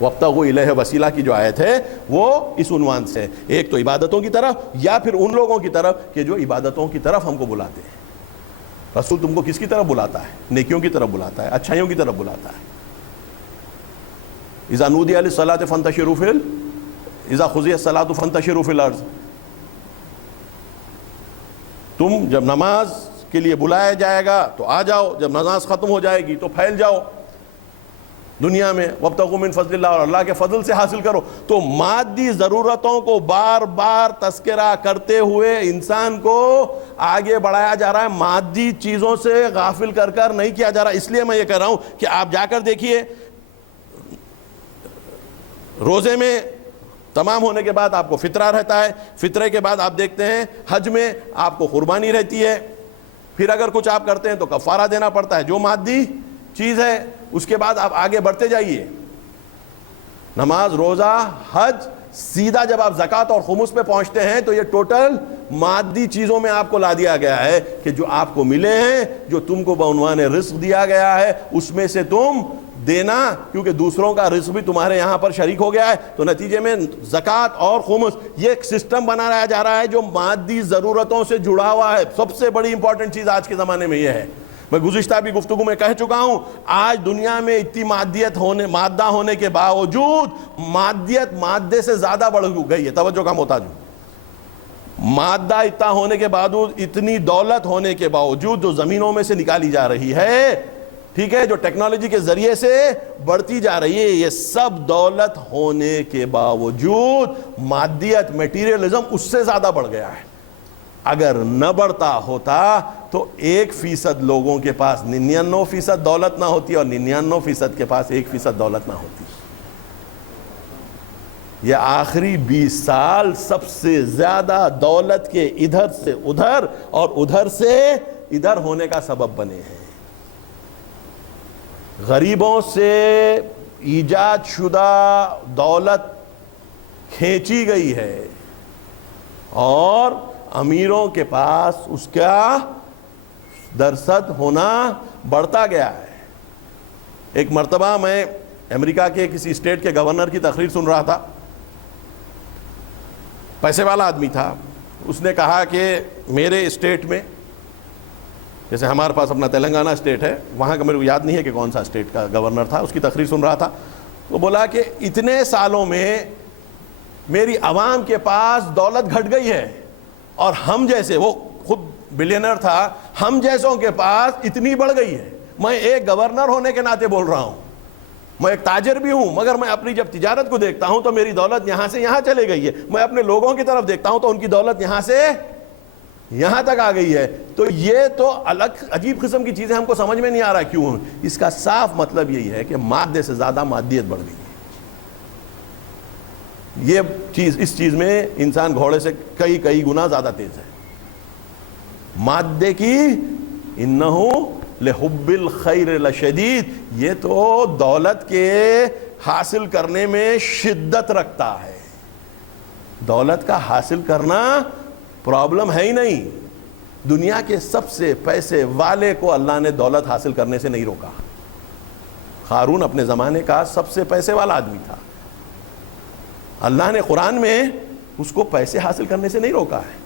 وابتغوا الیہ وسیلہ کی جو آیت ہے وہ اس عنوان سے, ایک تو عبادتوں کی طرف, یا پھر ان لوگوں کی طرف کہ جو عبادتوں کی طرف ہم کو بلاتے ہیں. رسول تم کو کس کی طرف بلاتا ہے؟ نیکیوں کی طرف بلاتا ہے, اچھائیوں کی طرف بلاتا ہے. اذا نودی للصلاۃ فانتشروا فی اذا قضیت الصلاۃ فانتشروا فی الارض. تم جب نماز کے لیے بلایا جائے گا تو آ جاؤ, جب نماز ختم ہو جائے گی تو پھیل جاؤ دنیا میں. وابتغوا من فضل اللہ, اور اللہ کے فضل سے حاصل کرو. تو مادی ضرورتوں کو بار بار تذکرہ کرتے ہوئے انسان کو آگے بڑھایا جا رہا ہے, مادی چیزوں سے غافل کر کر نہیں کیا جا رہا. اس لیے میں یہ کہہ رہا ہوں کہ آپ جا کر دیکھیے, روزے میں تمام ہونے کے بعد آپ کو فطرہ رہتا ہے, فطرے کے بعد آپ دیکھتے ہیں حج میں آپ کو قربانی رہتی ہے, پھر اگر کچھ آپ کرتے ہیں تو کفارہ دینا پڑتا ہے جو مادی چیز ہے. اس کے بعد آپ آگے بڑھتے جائیے, نماز, روزہ, حج, سیدھا جب آپ زکوٰۃ اور خمس پہ پہنچتے ہیں تو یہ ٹوٹل مادی چیزوں میں آپ کو لا دیا گیا ہے کہ جو آپ کو ملے ہیں, جو تم کو بعنوان رزق دیا گیا ہے, اس میں سے تم دینا, کیونکہ دوسروں کا رزق بھی تمہارے یہاں پر شریک ہو گیا ہے. تو نتیجے میں زکوٰۃ اور خمس یہ ایک سسٹم بنایا جا رہا ہے جو مادی ضرورتوں سے جڑا ہوا ہے. سب سے بڑی امپورٹنٹ چیز آج کے زمانے میں یہ ہے, میں گزشتہ بھی گفتگو میں کہہ چکا ہوں, آج دنیا میں اتنی مادہ ہونے کے باوجود مادیت مادے سے زیادہ بڑھ گئی ہے. توجہ کا محتاج ہوں. مادہ اتنا ہونے کے باوجود, اتنی دولت ہونے کے باوجود جو زمینوں میں سے نکالی جا رہی ہے, ٹھیک ہے, جو ٹیکنالوجی کے ذریعے سے بڑھتی جا رہی ہے, یہ سب دولت ہونے کے باوجود مادیت, میٹیریلزم اس سے زیادہ بڑھ گیا ہے. اگر نہ بڑھتا ہوتا تو 1% لوگوں کے پاس 99% دولت نہ ہوتی اور 99% کے پاس 1% دولت نہ ہوتی. یہ آخری 20 سال سب سے زیادہ دولت کے ادھر سے ادھر اور ادھر سے ادھر ہونے کا سبب بنے ہیں. غریبوں سے ایجاد شدہ دولت کھینچی گئی ہے اور امیروں کے پاس اس کا درصد ہونا بڑھتا گیا ہے. ایک مرتبہ میں امریکہ کے کسی اسٹیٹ کے گورنر کی تقریر سن رہا تھا, پیسے والا آدمی تھا. اس نے کہا کہ میرے اسٹیٹ میں, جیسے ہمارے پاس اپنا تلنگانہ اسٹیٹ ہے, وہاں کا میرے کو یاد نہیں ہے کہ کون سا اسٹیٹ کا گورنر تھا, اس کی تقریر سن رہا تھا. وہ بولا کہ اتنے سالوں میں میری عوام کے پاس دولت گھٹ گئی ہے اور ہم جیسے, وہ خود بلینر تھا, ہم جیسوں کے پاس اتنی بڑھ گئی ہے. میں ایک گورنر ہونے کے ناطے بول رہا ہوں. میں ایک تاجر بھی ہوں، مگر میں اپنی جب تجارت کو دیکھتا ہوں تو میری دولت یہاں سے یہاں چلے گئی ہے. میں اپنے لوگوں کی طرف دیکھتا ہوں تو ان کی دولت یہاں سے یہاں تک آ گئی ہے. تو یہ تو الگ عجیب قسم کی چیزیں ہم کو سمجھ میں نہیں آ رہا کیوں. اس کا صاف مطلب یہی ہے کہ مادے سے زیادہ مادیت بڑھ گئی ہے. یہ چیز، اس چیز میں انسان گھوڑے سے کئی گنا زیادہ تیز ہے. مادے کی انہو لحب الخیر لشدید، یہ تو دولت کے حاصل کرنے میں شدت رکھتا ہے. دولت کا حاصل کرنا پرابلم ہے ہی نہیں. دنیا کے سب سے پیسے والے کو اللہ نے دولت حاصل کرنے سے نہیں روکا. قارون اپنے زمانے کا سب سے پیسے والا آدمی تھا. اللہ نے قرآن میں اس کو پیسے حاصل کرنے سے نہیں روکا ہے.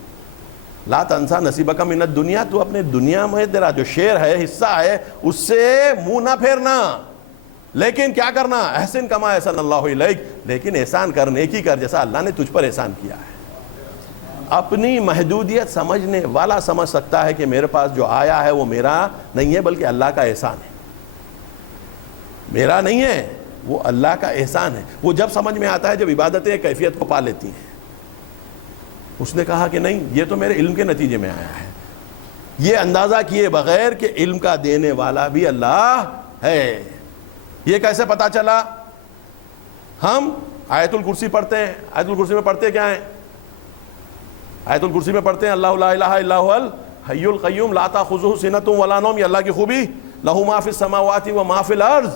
لا تنسا نصیبک من الدنیا، تو اپنے دنیا میں تیرا جو شیئر ہے، حصہ ہے، اس سے منہ نہ پھیرنا. لیکن کیا کرنا؟ احسن کما احسن اللہ الیک، لیکن احسان کر، نیکی کر جیسا اللہ نے تجھ پر احسان کیا ہے. اپنی محدودیت سمجھنے والا سمجھ سکتا ہے کہ میرے پاس جو آیا ہے وہ میرا نہیں ہے بلکہ اللہ کا احسان ہے. میرا نہیں ہے، وہ اللہ کا احسان ہے. وہ جب سمجھ میں آتا ہے جب عبادتیں کیفیت کو پا لیتی ہیں. اس نے کہا کہ نہیں، یہ تو میرے علم کے نتیجے میں آیا ہے. یہ اندازہ کیے بغیر کہ علم کا دینے والا بھی اللہ ہے. یہ کیسے پتا چلا؟ ہم آیت الکرسی پڑھتے ہیں. آیت الکرسی میں پڑھتے کیا ہیں؟ آیت الکرسی میں پڑھتے ہیں اللہ لا الہ الا هو الحی القیوم لا تاخذہ سنۃ ولا نوم. یہ اللہ کی خوبی، لہ ما فی السماوات و ما فی الارض.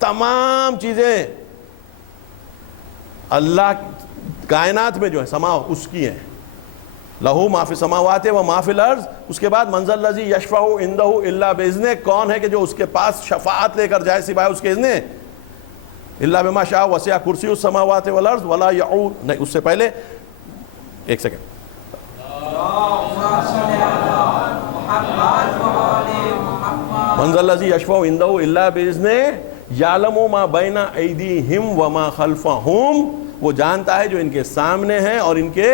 تمام چیزیں اللہ کائنات میں جو ہے سما اس کی ہیں. لہو ما فی السماوات و ما فی الارض. اس کے بعد منزل الذی یشفع عندہ الا باذنہ، کون ہے کہ جو اس کے پاس شفاعت لے کر جائے سوائے اس کے اذن؟ الا بما شاء وسع کرسی السماوات والارض ولا یعود. نہیں، اس سے پہلے ایک سیکنڈ. منزل الذی یشفع عندہ الا باذنہ یعلم ما بین ایدیہم وما خلفہم. وہ جانتا ہے جو ان کے سامنے ہیں اور ان کے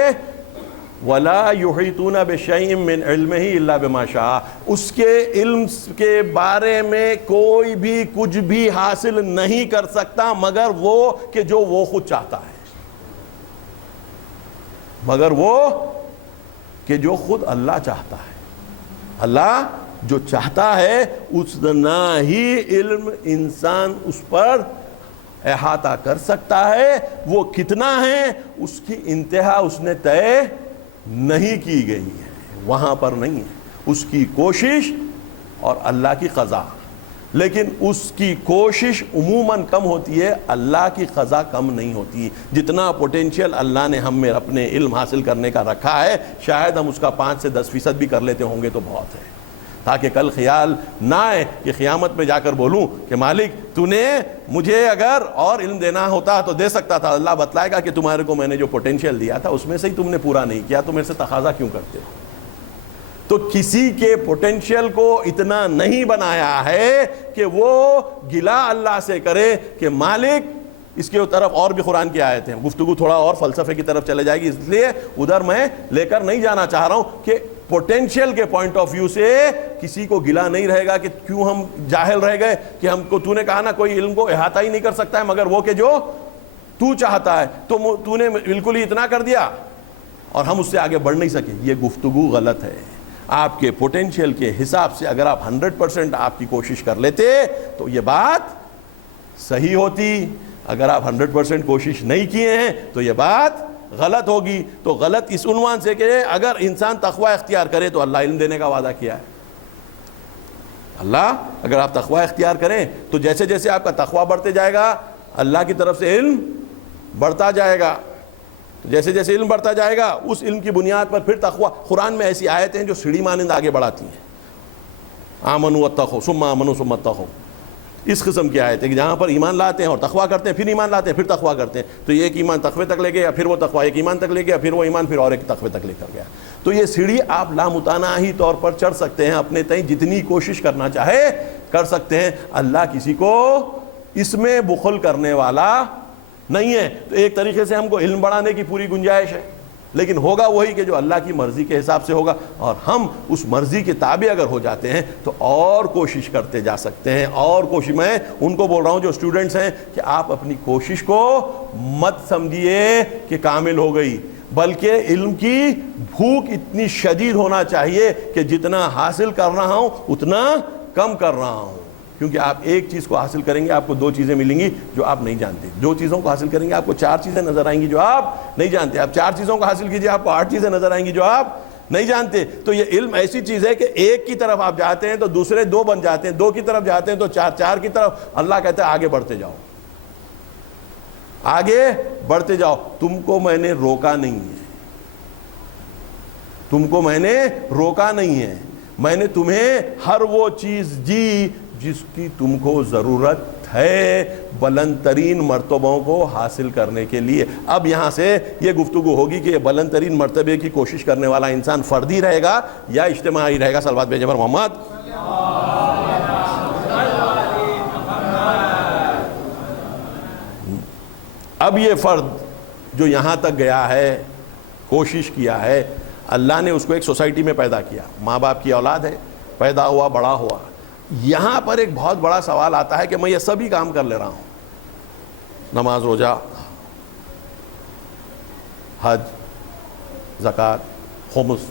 وَلَا يُحِيطُونَ بِشَيْءٍ مِّنْ عِلْمِهِ إِلَّا بِمَا شَاءَ. اس کے علم کے بارے میں کوئی بھی کچھ بھی حاصل نہیں کر سکتا مگر وہ کہ جو وہ خود چاہتا ہے. مگر وہ کہ جو خود اللہ چاہتا ہے. اللہ جو چاہتا ہے اتنا ہی علم انسان اس پر احاطہ کر سکتا ہے. وہ کتنا ہے اس کی انتہا اس نے طے نہیں کی گئی ہے، وہاں پر نہیں ہے. اس کی کوشش اور اللہ کی قضا. لیکن اس کی کوشش عموماً کم ہوتی ہے، اللہ کی قضا کم نہیں ہوتی. جتنا پوٹینشیل اللہ نے ہم میں اپنے علم حاصل کرنے کا رکھا ہے، شاید ہم اس کا 5 سے 10% بھی کر لیتے ہوں گے تو بہت ہے. تاکہ کل خیال نہ آئے کہ قیامت میں جا کر بولوں کہ مالک تو نے مجھے اگر اور علم دینا ہوتا تو دے سکتا تھا. اللہ بتلائے گا کہ تمہارے کو میں نے جو پوٹینشیل دیا تھا اس میں سے ہی تم نے پورا نہیں کیا، تو میرے سے تقاضا کیوں کرتے ہو؟ تو کسی کے پوٹینشیل کو اتنا نہیں بنایا ہے کہ وہ گلا اللہ سے کرے کہ مالک. اس کے طرف اور بھی قرآن کی آیتیں ہیں. گفتگو تھوڑا اور فلسفے کی طرف چلے جائے گی، اس لیے ادھر میں لے کر نہیں جانا چاہ رہا ہوں کہ پوٹینشیل کے پوائنٹ آف ویو سے کسی کو گلا نہیں رہے گا کہ کیوں ہم جاہل رہ گئے کہ ہم کو تو نے کہا نا کوئی علم کو احاطہ ہی نہیں کر سکتا ہے مگر وہ کہ جو تو چاہتا ہے، تو نے بالکل ہی اتنا کر دیا اور ہم اس سے آگے بڑھ نہیں سکے. یہ گفتگو غلط ہے. آپ کے پوٹینشیل کے حساب سے اگر آپ 100% آپ کی کوشش کر لیتے تو یہ بات صحیح ہوتی. اگر آپ 100% کوشش نہیں کیے ہیں تو یہ بات غلط ہوگی. تو غلط اس عنوان سے کہ اگر انسان تقوی اختیار کرے تو اللہ علم دینے کا وعدہ کیا ہے. اللہ اگر آپ تقوی اختیار کریں تو جیسے جیسے آپ کا تقوی بڑھتے جائے گا اللہ کی طرف سے علم بڑھتا جائے گا. جیسے جیسے علم بڑھتا جائے گا اس علم کی بنیاد پر پھر تقوی. قرآن میں ایسی آیتیں ہیں جو سیڑھی مانند آگے بڑھاتی ہیں. آمنوا واتقوا ثم آمنوا ثم اتقوا. اس قسم کی آیت ہے کہ جہاں پر ایمان لاتے ہیں اور تقویٰ کرتے ہیں، پھر ایمان لاتے ہیں، پھر تقویٰ کرتے ہیں. تو یہ ایک ایمان تقوی تک لے گیا، پھر وہ تقویٰ ایک ایمان تک لے گیا، پھر وہ ایمان پھر اور ایک تقوی تک لے کر گیا. تو یہ سیڑھی آپ لامتناہی طور پر چڑھ سکتے ہیں، اپنے تئیں جتنی کوشش کرنا چاہے کر سکتے ہیں. اللہ کسی کو اس میں بخل کرنے والا نہیں ہے. تو ایک طریقے سے ہم کو علم بڑھانے کی پوری گنجائش ہے. لیکن ہوگا وہی کہ جو اللہ کی مرضی کے حساب سے ہوگا، اور ہم اس مرضی کے تابع اگر ہو جاتے ہیں تو اور کوشش کرتے جا سکتے ہیں، اور کوشش. میں ان کو بول رہا ہوں جو اسٹوڈنٹس ہیں کہ آپ اپنی کوشش کو مت سمجھیے کہ کامل ہو گئی، بلکہ علم کی بھوک اتنی شدید ہونا چاہیے کہ جتنا حاصل کر رہا ہوں اتنا کم کر رہا ہوں. کیونکہ آپ ایک چیز کو حاصل کریں گے آپ کو 2 چیزیں ملیں گی جو آپ نہیں جانتے. 2 چیزوں کو حاصل کریں گے آپ کو 4 چیزیں نظر آئیں گی جو آپ نہیں جانتے. آپ 4 چیزوں کو حاصل کیجئے آپ کو 8 چیزیں نظر آئیں گی جو آپ نہیں جانتے. تو یہ علم ایسی چیز ہے کہ ایک کی طرف آپ جاتے ہیں تو دوسرے 2 بن جاتے ہیں، 2 کی طرف جاتے ہیں تو 4 کی طرف. اللہ کہتا ہے آگے بڑھتے جاؤ، آگے بڑھتے جاؤ. تم کو میں نے روکا نہیں ہے، تم کو میں نے روکا نہیں ہے. میں نے تمہیں ہر وہ چیز دی جس کی تم کو ضرورت ہے بلند ترین مرتبوں کو حاصل کرنے کے لیے. اب یہاں سے یہ گفتگو ہوگی کہ یہ بلند ترین مرتبے کی کوشش کرنے والا انسان فردی رہے گا یا اجتماعی رہے گا. صلوات بھیجیں پر محمد. اب یہ فرد جو یہاں تک گیا ہے، کوشش کیا ہے، اللہ نے اس کو ایک سوسائٹی میں پیدا کیا، ماں باپ کی اولاد ہے، پیدا ہوا، بڑا ہوا. یہاں پر ایک بہت بڑا سوال آتا ہے کہ میں یہ سبھی کام کر لے رہا ہوں، نماز، روزہ، حج، زکوٰۃ، خمس،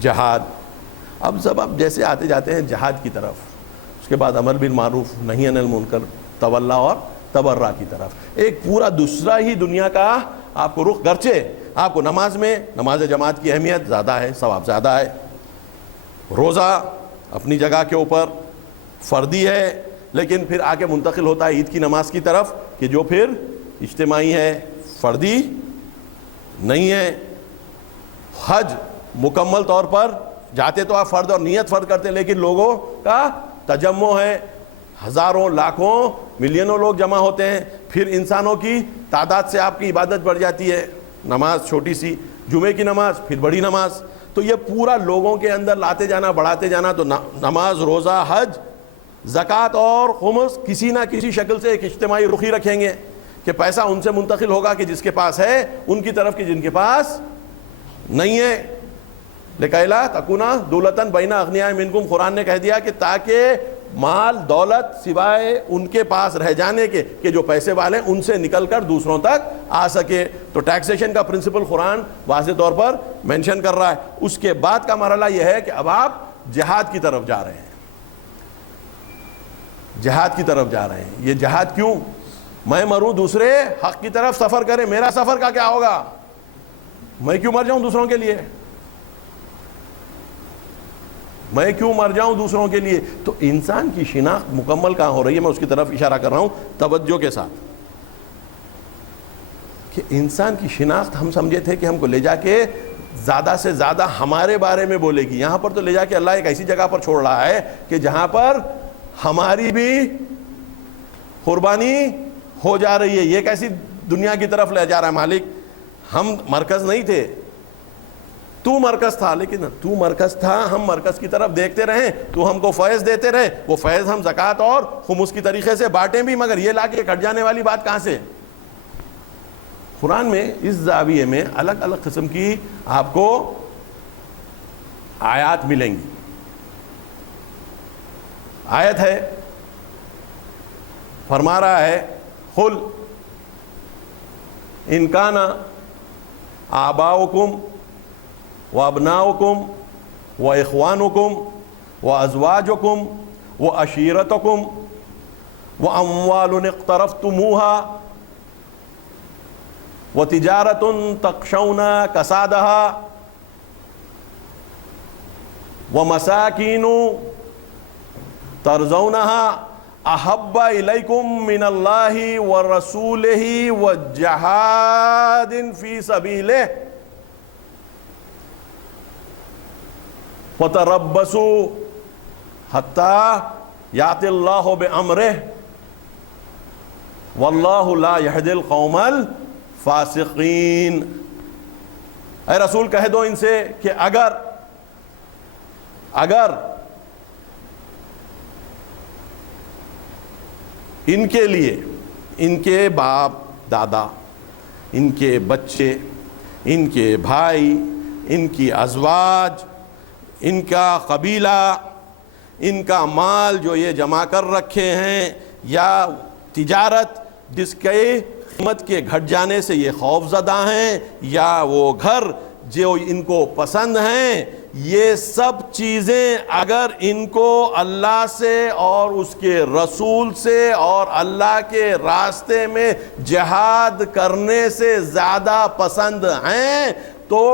جہاد. اب سب جیسے آتے جاتے ہیں جہاد کی طرف، اس کے بعد امر بالمعروف نہی عن المنکر، تولا اور تبرع کی طرف. ایک پورا دوسرا ہی دنیا کا آپ کو رخ. گرچہ آپ کو نماز میں نماز جماعت کی اہمیت زیادہ ہے، ثواب زیادہ ہے. روزہ اپنی جگہ کے اوپر فردی ہے، لیکن پھر آ کے منتقل ہوتا ہے عید کی نماز کی طرف کہ جو پھر اجتماعی ہے، فردی نہیں ہے. حج مکمل طور پر جاتے تو آپ فرد اور نیت فرد کرتے، لیکن لوگوں کا تجمع ہے، ہزاروں، لاکھوں، ملینوں لوگ جمع ہوتے ہیں. پھر انسانوں کی تعداد سے آپ کی عبادت بڑھ جاتی ہے. نماز چھوٹی سی، جمعے کی نماز، پھر بڑی نماز. تو یہ پورا لوگوں کے اندر لاتے جانا، بڑھاتے جانا. تو نماز، روزہ، حج، زکوٰۃ اور خمس کسی نہ کسی شکل سے ایک اجتماعی رخی رکھیں گے کہ پیسہ ان سے منتقل ہوگا کہ جس کے پاس ہے ان کی طرف، کہ جن کے پاس نہیں ہے. لِكَيْ لَا تَكُونَ دُولَةً بَيْنَ أَغْنِيَاءِ مِنْكُمْ. قرآن نے کہہ دیا کہ تاکہ مال دولت سوائے ان کے پاس رہ جانے کے کہ جو پیسے والے ان سے نکل کر دوسروں تک آ سکے. تو ٹیکسیشن کا پرنسپل قرآن واضح طور پر مینشن کر رہا ہے. اس کے بعد کا مرحلہ یہ ہے کہ اب آپ جہاد کی طرف جا رہے ہیں، جہاد کی طرف جا رہے ہیں. یہ جہاد کیوں؟ میں مروں دوسرے حق کی طرف سفر کریں، میرا سفر کا کیا ہوگا؟ میں کیوں مر جاؤں دوسروں کے لیے؟ میں کیوں مر جاؤں دوسروں کے لیے؟ تو انسان کی شناخت مکمل کہاں ہو رہی ہے؟ میں اس کی طرف اشارہ کر رہا ہوں توجہ کے ساتھ کہ انسان کی شناخت ہم سمجھے تھے کہ ہم کو لے جا کے زیادہ سے زیادہ ہمارے بارے میں بولے گی. یہاں پر تو لے جا کے اللہ ایک ایسی جگہ پر چھوڑ رہا ہے کہ جہاں پر ہماری بھی قربانی ہو جا رہی ہے. یہ کیسی دنیا کی طرف لے جا رہا ہے مالک؟ ہم مرکز نہیں تھے، تو مرکز تھا، لیکن تو مرکز تھا، ہم مرکز کی طرف دیکھتے رہیں، تو ہم کو فیض دیتے رہے. وہ فیض ہم زکوٰۃ اور خمس کی طریقے سے بانٹیں بھی، مگر یہ لا کے کٹ جانے والی بات کہاں سے؟ قرآن میں اس زاویے میں الگ الگ قسم کی آپ کو آیات ملیں گی. آیت ہے، فرما رہا ہے قل ان کان آباؤکم وابناؤکم واخوانکم وازواجکم وعشیرتکم واموال اقترفتموها وتجارت تخشون کسادها ومساکین ترضونها احب الیکم من اللہ ورسولہ وجہاد فی سبیلہ فتربصوا حتی یأتی اللہ بامرہ واللہ لا یہدی القوم الفاسقین. اے رسول کہہ دو ان سے کہ اگر ان کے لیے ان کے باپ دادا، ان کے بچے، ان کے بھائی، ان کی ازواج، ان کا قبیلہ، ان کا مال جو یہ جمع کر رکھے ہیں، یا تجارت جس کے قیمت کے گھٹ جانے سے یہ خوف زدہ ہیں، یا وہ گھر جو ان کو پسند ہیں، یہ سب چیزیں اگر ان کو اللہ سے اور اس کے رسول سے اور اللہ کے راستے میں جہاد کرنے سے زیادہ پسند ہیں تو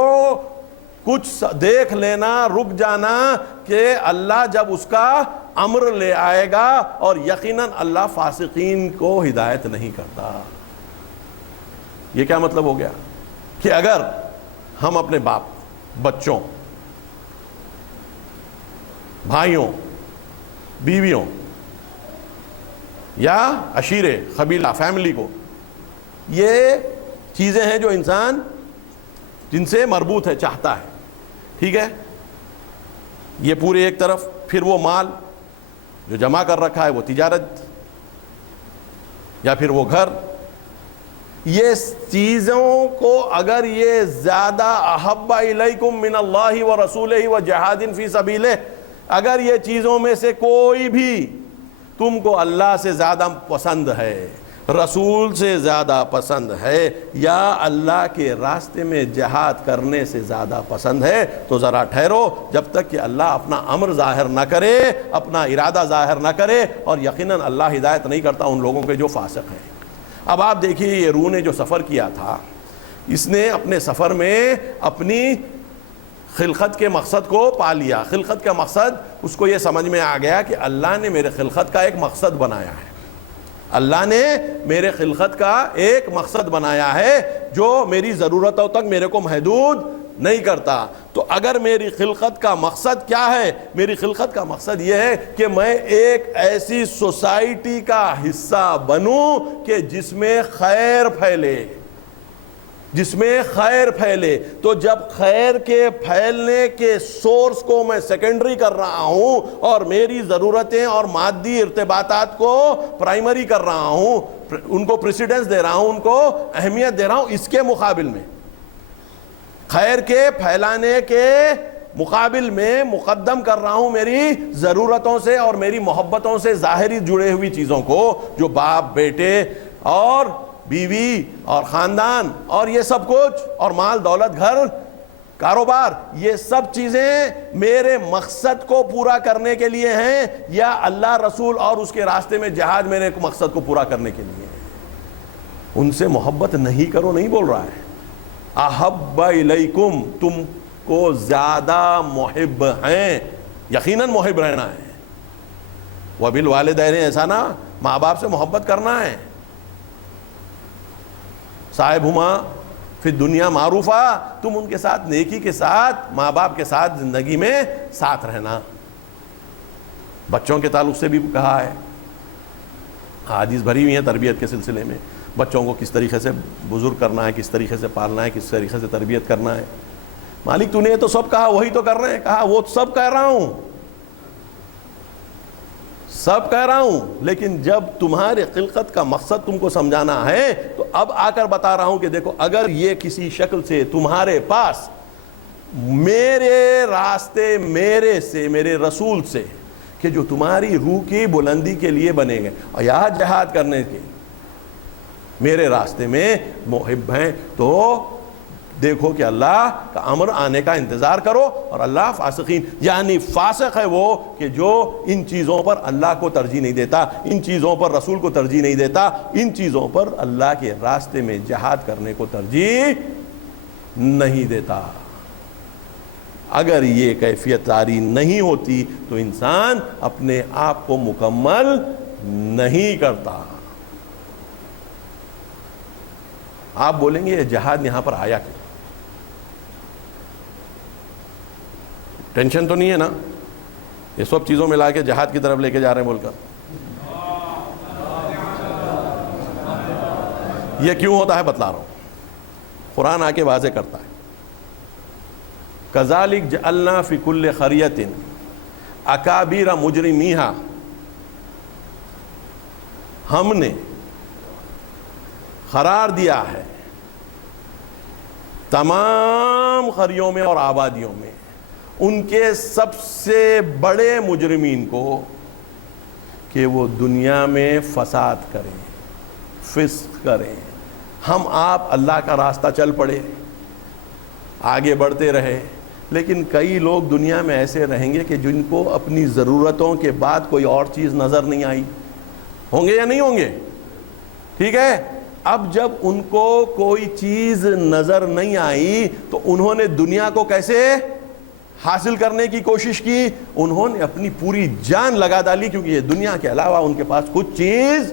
کچھ دیکھ لینا، رک جانا کہ اللہ جب اس کا امر لے آئے گا، اور یقیناً اللہ فاسقین کو ہدایت نہیں کرتا۔ یہ کیا مطلب ہو گیا کہ اگر ہم اپنے باپ، بچوں، بھائیوں، بیویوں یا عشیرے، قبیلہ، فیملی کو، یہ چیزیں ہیں جو انسان جن سے مربوط ہے، چاہتا ہے، ٹھیک ہے، یہ پورے ایک طرف، پھر وہ مال جو جمع کر رکھا ہے، وہ تجارت یا پھر وہ گھر، یہ چیزوں کو اگر یہ زیادہ احب الیکم من اللہ ورسولہ وجہاد فی سبیلہ، اگر یہ چیزوں میں سے کوئی بھی تم کو اللہ سے زیادہ پسند ہے، رسول سے زیادہ پسند ہے، یا اللہ کے راستے میں جہاد کرنے سے زیادہ پسند ہے، تو ذرا ٹھہرو جب تک کہ اللہ اپنا امر ظاہر نہ کرے، اپنا ارادہ ظاہر نہ کرے، اور یقیناً اللہ ہدایت نہیں کرتا ان لوگوں کے جو فاسق ہیں۔ اب آپ دیکھیے، یہ روح نے جو سفر کیا تھا، اس نے اپنے سفر میں اپنی خلقت کے مقصد کو پا لیا۔ خلقت کا مقصد اس کو یہ سمجھ میں آ گیا کہ اللہ نے میرے خلقت کا ایک مقصد بنایا ہے، اللہ نے میرے خلقت کا ایک مقصد بنایا ہے جو میری ضرورتوں تک میرے کو محدود نہیں کرتا۔ تو اگر میری خلقت کا مقصد کیا ہے؟ میری خلقت کا مقصد یہ ہے کہ میں ایک ایسی سوسائٹی کا حصہ بنوں کہ جس میں خیر پھیلے، جس میں خیر پھیلے۔ تو جب خیر کے پھیلنے کے سورس کو میں سیکنڈری کر رہا ہوں اور میری ضرورتیں اور مادی ارتباطات کو پرائمری کر رہا ہوں، ان کو پریسیڈنس دے رہا ہوں، ان کو اہمیت دے رہا ہوں، اس کے مقابل میں خیر کے پھیلانے کے مقابل میں مقدم کر رہا ہوں میری ضرورتوں سے اور میری محبتوں سے ظاہری جڑے ہوئی چیزوں کو، جو باپ، بیٹے اور بیوی اور خاندان اور یہ سب کچھ، اور مال، دولت، گھر، کاروبار، یہ سب چیزیں میرے مقصد کو پورا کرنے کے لیے ہیں، یا اللہ، رسول اور اس کے راستے میں جہاد میرے مقصد کو پورا کرنے کے لیے ہیں۔ ان سے محبت نہیں کرو نہیں بول رہا ہے، احب الیکم، تم کو زیادہ محب ہیں، یقیناً محب رہنا ہے۔ وبالوالدین احسانا، ماں باپ سے محبت کرنا ہے۔ صاحبہما فی الدنیا معروفا، تم ان کے ساتھ نیکی کے ساتھ، ماں باپ کے ساتھ زندگی میں ساتھ رہنا۔ بچوں کے تعلق سے بھی کہا ہے، حدیث بھری ہوئی ہیں تربیت کے سلسلے میں، بچوں کو کس طریقے سے بزرگ کرنا ہے، کس طریقے سے پالنا ہے، کس طریقے سے تربیت کرنا ہے۔ مالک تو نے تو سب کہا، وہی تو کر رہے ہیں، کہا وہ سب کہہ رہا ہوں، سب کہہ رہا ہوں، لیکن جب تمہارے خلقت کا مقصد تم کو سمجھانا ہے تو اب آ کر بتا رہا ہوں کہ دیکھو، اگر یہ کسی شکل سے تمہارے پاس میرے راستے، میرے سے، میرے رسول سے، کہ جو تمہاری روح کی بلندی کے لیے بنے گئے اور یہاں جہاد کرنے کے میرے راستے میں محب ہیں، تو دیکھو کہ اللہ کا امر آنے کا انتظار کرو۔ اور اللہ فاسقین، یعنی فاسق ہے وہ کہ جو ان چیزوں پر اللہ کو ترجیح نہیں دیتا، ان چیزوں پر رسول کو ترجیح نہیں دیتا، ان چیزوں پر اللہ کے راستے میں جہاد کرنے کو ترجیح نہیں دیتا۔ اگر یہ کیفیت جاری نہیں ہوتی تو انسان اپنے آپ کو مکمل نہیں کرتا۔ آپ بولیں گے یہ جہاد یہاں پر آیا کیوں؟ ٹینشن تو نہیں ہے نا؟ یہ سب چیزوں میں لا کے جہاد کی طرف لے کے جا رہے ہیں بول کر، یہ کیوں ہوتا ہے بتلا رہا ہوں۔ قرآن آ کے واضح کرتا ہے، کذالک جعلنا فی کل قریۃ اکابر مجرمیہا، ہم نے قرار دیا ہے تمام قریوں میں اور آبادیوں میں ان کے سب سے بڑے مجرمین کو کہ وہ دنیا میں فساد کریں، فسق کریں. ہم آپ اللہ کا راستہ چل پڑے، آگے بڑھتے رہے، لیکن کئی لوگ دنیا میں ایسے رہیں گے کہ جن کو اپنی ضرورتوں کے بعد کوئی اور چیز نظر نہیں آئی. ہوں گے یا نہیں ہوں گے؟ ٹھیک ہے. اب جب ان کو کوئی چیز نظر نہیں آئی تو انہوں نے دنیا کو کیسے حاصل کرنے کی کوشش کی؟ انہوں نے اپنی پوری جان لگا ڈالی، کیونکہ یہ دنیا کے علاوہ ان کے پاس کچھ چیز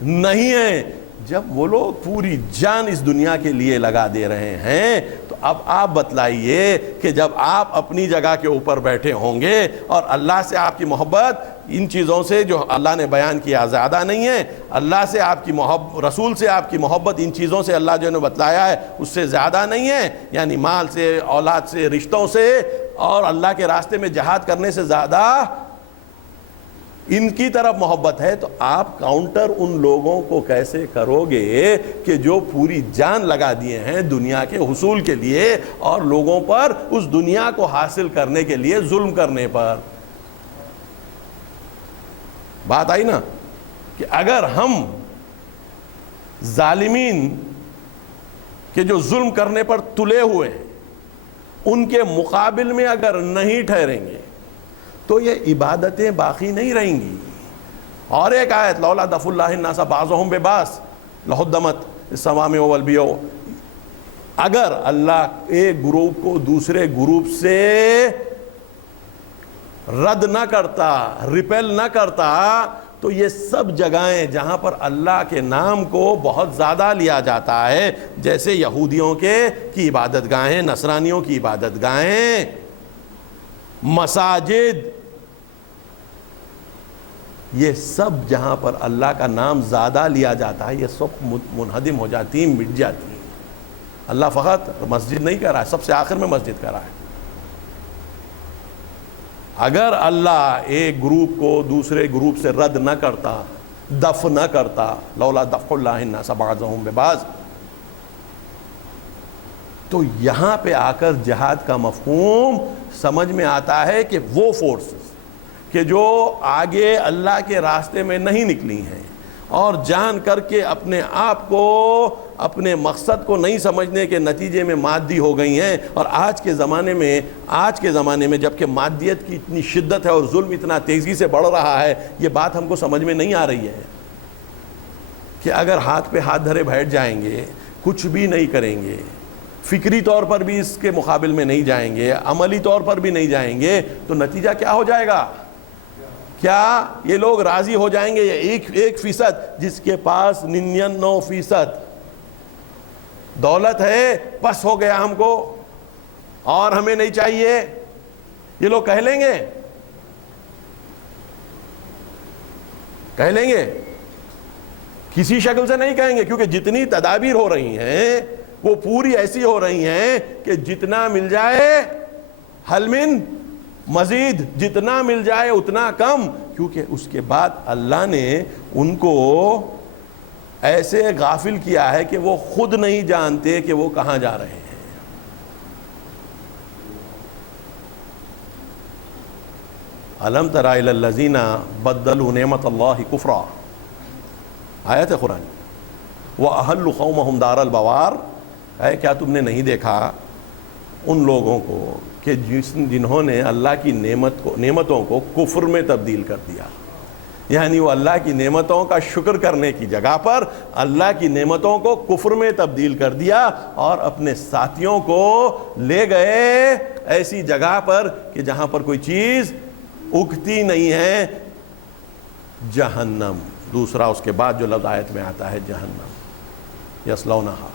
نہیں ہے. جب وہ لوگ پوری جان اس دنیا کے لیے لگا دے رہے ہیں تو اب آپ بتلائیے کہ جب آپ اپنی جگہ کے اوپر بیٹھے ہوں گے اور اللہ سے آپ کی محبت ان چیزوں سے جو اللہ نے بیان کیا زیادہ نہیں ہے، اللہ سے آپ کی محبت، رسول سے آپ کی محبت ان چیزوں سے اللہ جو نے بتلایا ہے اس سے زیادہ نہیں ہے، یعنی مال سے، اولاد سے، رشتوں سے اور اللہ کے راستے میں جہاد کرنے سے زیادہ ان کی طرف محبت ہے، تو آپ کاؤنٹر ان لوگوں کو کیسے کرو گے کہ جو پوری جان لگا دیے ہیں دنیا کے حصول کے لیے اور لوگوں پر اس دنیا کو حاصل کرنے کے لیے ظلم کرنے پر. بات آئی نا کہ اگر ہم ظالمین کے جو ظلم کرنے پر تلے ہوئے ہیں ان کے مقابل میں اگر نہیں ٹھہریں گے تو یہ عبادتیں باقی نہیں رہیں گی. اور ایک آیت لولا دفع اللہ الناس بعضهم ببعض لہدمت الصوامع والبیع، اگر اللہ ایک گروپ کو دوسرے گروپ سے رد نہ کرتا، ریپیل نہ کرتا، تو یہ سب جگہیں جہاں پر اللہ کے نام کو بہت زیادہ لیا جاتا ہے، جیسے یہودیوں کی عبادت گاہیں، نصرانیوں کی عبادت گاہیں، مساجد، یہ سب جہاں پر اللہ کا نام زیادہ لیا جاتا ہے یہ سب منہدم ہو جاتی ہیں، مٹ جاتی ہیں. اللہ فقط مسجد نہیں کر رہا ہے، سب سے آخر میں مسجد کر رہا ہے. اگر اللہ ایک گروپ کو دوسرے گروپ سے رد نہ کرتا، دفع نہ کرتا، لولا دفع اللہ الناس بعضهم ببعض، تو یہاں پہ آ کر جہاد کا مفہوم سمجھ میں آتا ہے کہ وہ فورسز کہ جو آگے اللہ کے راستے میں نہیں نکلی ہیں اور جان کر کے اپنے آپ کو اپنے مقصد کو نہیں سمجھنے کے نتیجے میں مادی ہو گئی ہیں. اور آج کے زمانے میں جبکہ مادیت کی اتنی شدت ہے اور ظلم اتنا تیزی سے بڑھ رہا ہے، یہ بات ہم کو سمجھ میں نہیں آ رہی ہے کہ اگر ہاتھ پہ ہاتھ دھرے بیٹھ جائیں گے، کچھ بھی نہیں کریں گے، فکری طور پر بھی اس کے مقابل میں نہیں جائیں گے، عملی طور پر بھی نہیں جائیں گے، تو نتیجہ کیا ہو جائے گا؟ کیا یہ لوگ راضی ہو جائیں گے؟ یہ 1% جس کے پاس 99% دولت ہے، پس ہو گیا ہم کو اور ہمیں نہیں چاہیے، یہ لوگ کہہ لیں گے؟ کہہ لیں گے؟ کسی شکل سے نہیں کہیں گے، کیونکہ جتنی تدابیر ہو رہی ہیں وہ پوری ایسی ہو رہی ہیں کہ جتنا مل جائے حل من مزید، جتنا مل جائے اتنا کم، کیونکہ اس کے بعد اللہ نے ان کو ایسے غافل کیا ہے کہ وہ خود نہیں جانتے کہ وہ کہاں جا رہے ہیں. الم تر الی الذین بدلوا نعمت اللہ کفرا، آیت قرآن. وَأَحَلُّ قَوْمَهُمْ دَارَ الْبَوَارِ، ہے کیا تم نے نہیں دیکھا ان لوگوں کو کہ جنہوں نے اللہ کی نعمتوں کو کفر میں تبدیل کر دیا، یعنی وہ اللہ کی نعمتوں کا شکر کرنے کی جگہ پر اللہ کی نعمتوں کو کفر میں تبدیل کر دیا اور اپنے ساتھیوں کو لے گئے ایسی جگہ پر کہ جہاں پر کوئی چیز اگتی نہیں ہے، جہنم. دوسرا اس کے بعد جو لفظ آیت میں آتا ہے جہنم یصلونہا،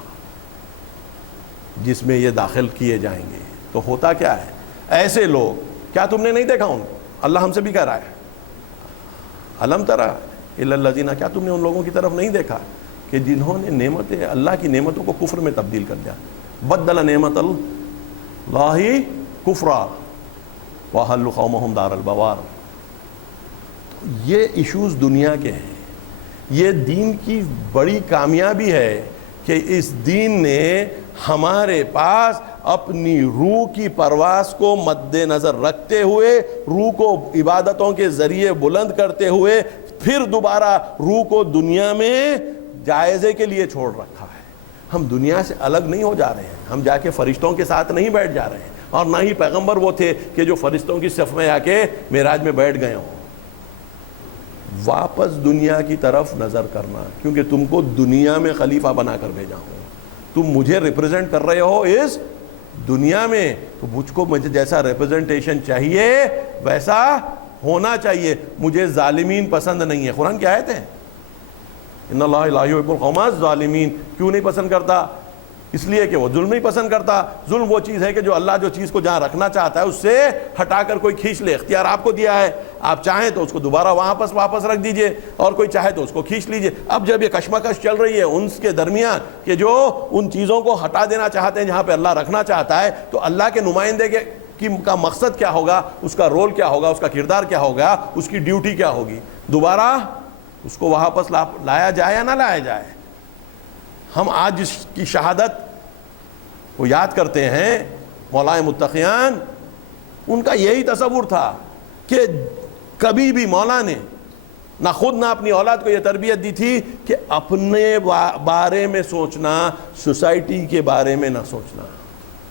جس میں یہ داخل کیے جائیں گے. تو ہوتا کیا ہے؟ ایسے لوگ، کیا تم نے نہیں دیکھا ان کو؟ اللہ ہم سے بھی کہہ رہا ہے الم تری الی الذین، کیا تم نے ان لوگوں کی طرف نہیں دیکھا کہ جنہوں نے نعمتیں، اللہ کی نعمتوں کو کفر میں تبدیل کر دیا. بدل نعمت اللہ کفرا وَأَحَلُّ قَوْمَهُمْ دَارَ الْبَوَارِ. یہ ایشوز دنیا کے ہیں. یہ دین کی بڑی کامیابی ہے کہ اس دین نے ہمارے پاس اپنی روح کی پرواز کو مد نظر رکھتے ہوئے، روح کو عبادتوں کے ذریعے بلند کرتے ہوئے، پھر دوبارہ روح کو دنیا میں جائزے کے لیے چھوڑ رکھا ہے۔ ہم دنیا سے الگ نہیں ہو جا رہے ہیں، ہم جا کے فرشتوں کے ساتھ نہیں بیٹھ جا رہے ہیں، اور نہ ہی پیغمبر وہ تھے کہ جو فرشتوں کی صف میں آ کے معراج میں بیٹھ گئے ہوں۔ واپس دنیا کی طرف نظر کرنا، کیونکہ تم کو دنیا میں خلیفہ بنا کر بھیجا ہوں، تم مجھے ریپرزینٹ کر رہے ہو اس دنیا میں، تو مجھ کو مجھے جیسا ریپرزنٹیشن چاہیے ویسا ہونا چاہیے۔ مجھے ظالمین پسند نہیں ہے، قرآن کی آیت ہے، ان اللہ لا یحب القوم الظالمین۔ کیوں نہیں پسند کرتا؟ اس لیے کہ وہ ظلم نہیں پسند کرتا۔ ظلم وہ چیز ہے کہ جو اللہ جو چیز کو جہاں رکھنا چاہتا ہے اس سے ہٹا کر کوئی کھینچ لے۔ اختیار آپ کو دیا ہے، آپ چاہیں تو اس کو دوبارہ واپس رکھ دیجئے، اور کوئی چاہے تو اس کو کھینچ لیجئے۔ اب جب یہ کشمکش چل رہی ہے ان کے درمیان کہ جو ان چیزوں کو ہٹا دینا چاہتے ہیں جہاں پہ اللہ رکھنا چاہتا ہے، تو اللہ کے نمائندے کا مقصد کیا ہوگا، اس کا رول کیا ہوگا، اس کا کردار کیا ہوگا، اس کی ڈیوٹی کیا ہوگی؟ دوبارہ اس کو واپس لایا جائے یا نہ لایا جائے۔ ہم آج جس کی شہادت وہ یاد کرتے ہیں، مولا متقیان، ان کا یہی تصور تھا کہ کبھی بھی مولا نے نہ خود نہ اپنی اولاد کو یہ تربیت دی تھی کہ اپنے بارے میں سوچنا، سوسائٹی کے بارے میں نہ سوچنا،